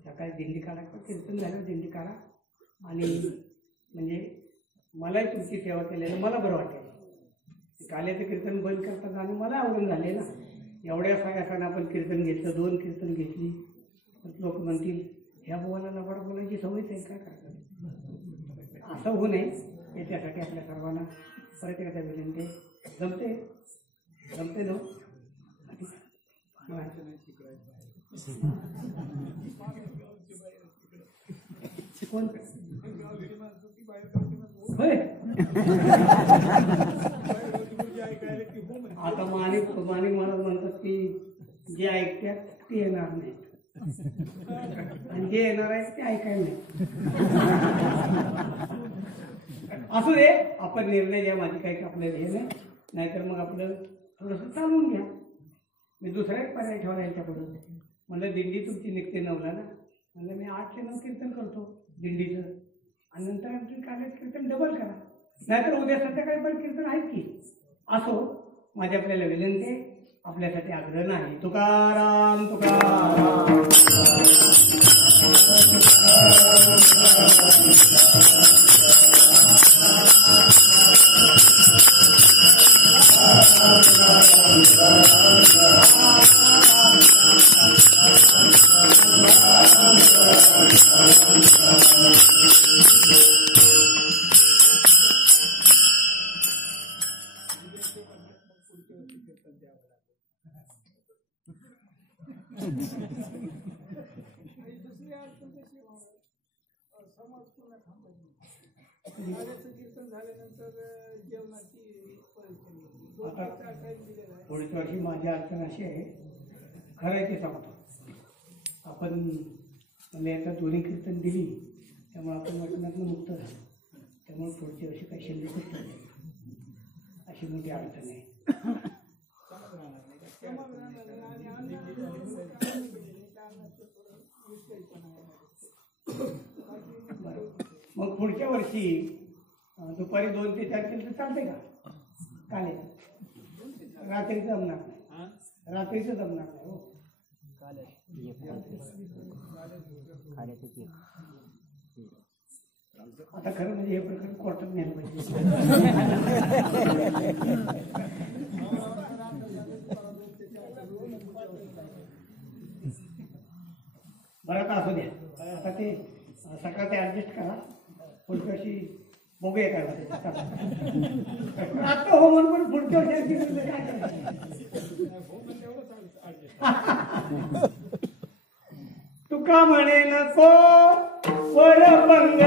सकाळी दिंडी काढा कीर्तन झालं दिंडी काढा. आणि म्हणजे मलाही तुमची सेवा केल्यानं मला बरं वाटेल. काल्याचं कीर्तन बंद करता जाणं मला आवडून झाले ना. एवढ्या सगळ्या आपण कीर्तन घेतलं 2 कीर्तन घेतली तर लोक म्हणतील ह्या बुवाला लबाड बोलायची सवयच आहे काय करतात. असं होऊ नये याच्यासाठी आपल्या सर्वांना परत एकदा विनंती. जमते ना कोण होय आता माणिक महाराज म्हणतात की जे ऐकतात ते येणार नाही आणि जे येणार आहेत ते ऐकायला नाही. असू दे आपण निर्णय घ्या. माझी काही आपल्याला हे नाही. नाहीतर मग आपलं थोडंसं चालवून घ्या. मी दुसरा एक पर्याय ठेवला यांच्याकडून. म्हणलं दिंडी तुमची निघते 9ला ना. म्हणलं मी 8 ते 9 कीर्तन करतो दिंडीचं आणि नंतर आणखी काल्याचं कीर्तन डबल करा. नाहीतर उद्या संध्याकाळी पण कीर्तन आहेत की. असो माझी आपल्याला विनंती आहे. आपल्यासाठी आग्रह नाही. तुकाराम तुकाराम. दुसरी अडचण कशी समाज पुन्हा थांबायची राजाचं कीर्तन झाल्यानंतर जेवणाची पुढच्या वर्षी माझी अडचण अशी आहे, खरं आहे ते सांगतो. आपण म्हणजे आता दोन्ही कीर्तन दिली त्यामुळे आपण वाटण्यातनं मुक्त झालो. त्यामुळे पुढच्या वर्षी काही शिल्लकच नाही, अशी मोठी अडचण आहे. मग पुढच्या वर्षी दुपारी 2 ते 4 केलं तर चालतंय का? काले रात्रीचं जमणार नाही, रात्रीचं जमणार नाही. हो आता खरं म्हणजे हे प्रकरण कोर्टात न्यायला पाहिजे. बरं आता असू द्या, आता ते सकाळ ते ऍडजस्ट करा. पुढच्या वर्षी बघूया काय होते. आता हो म्हणून पण पुढच्या वर्षी काय तुका म्हणे नको वरभंग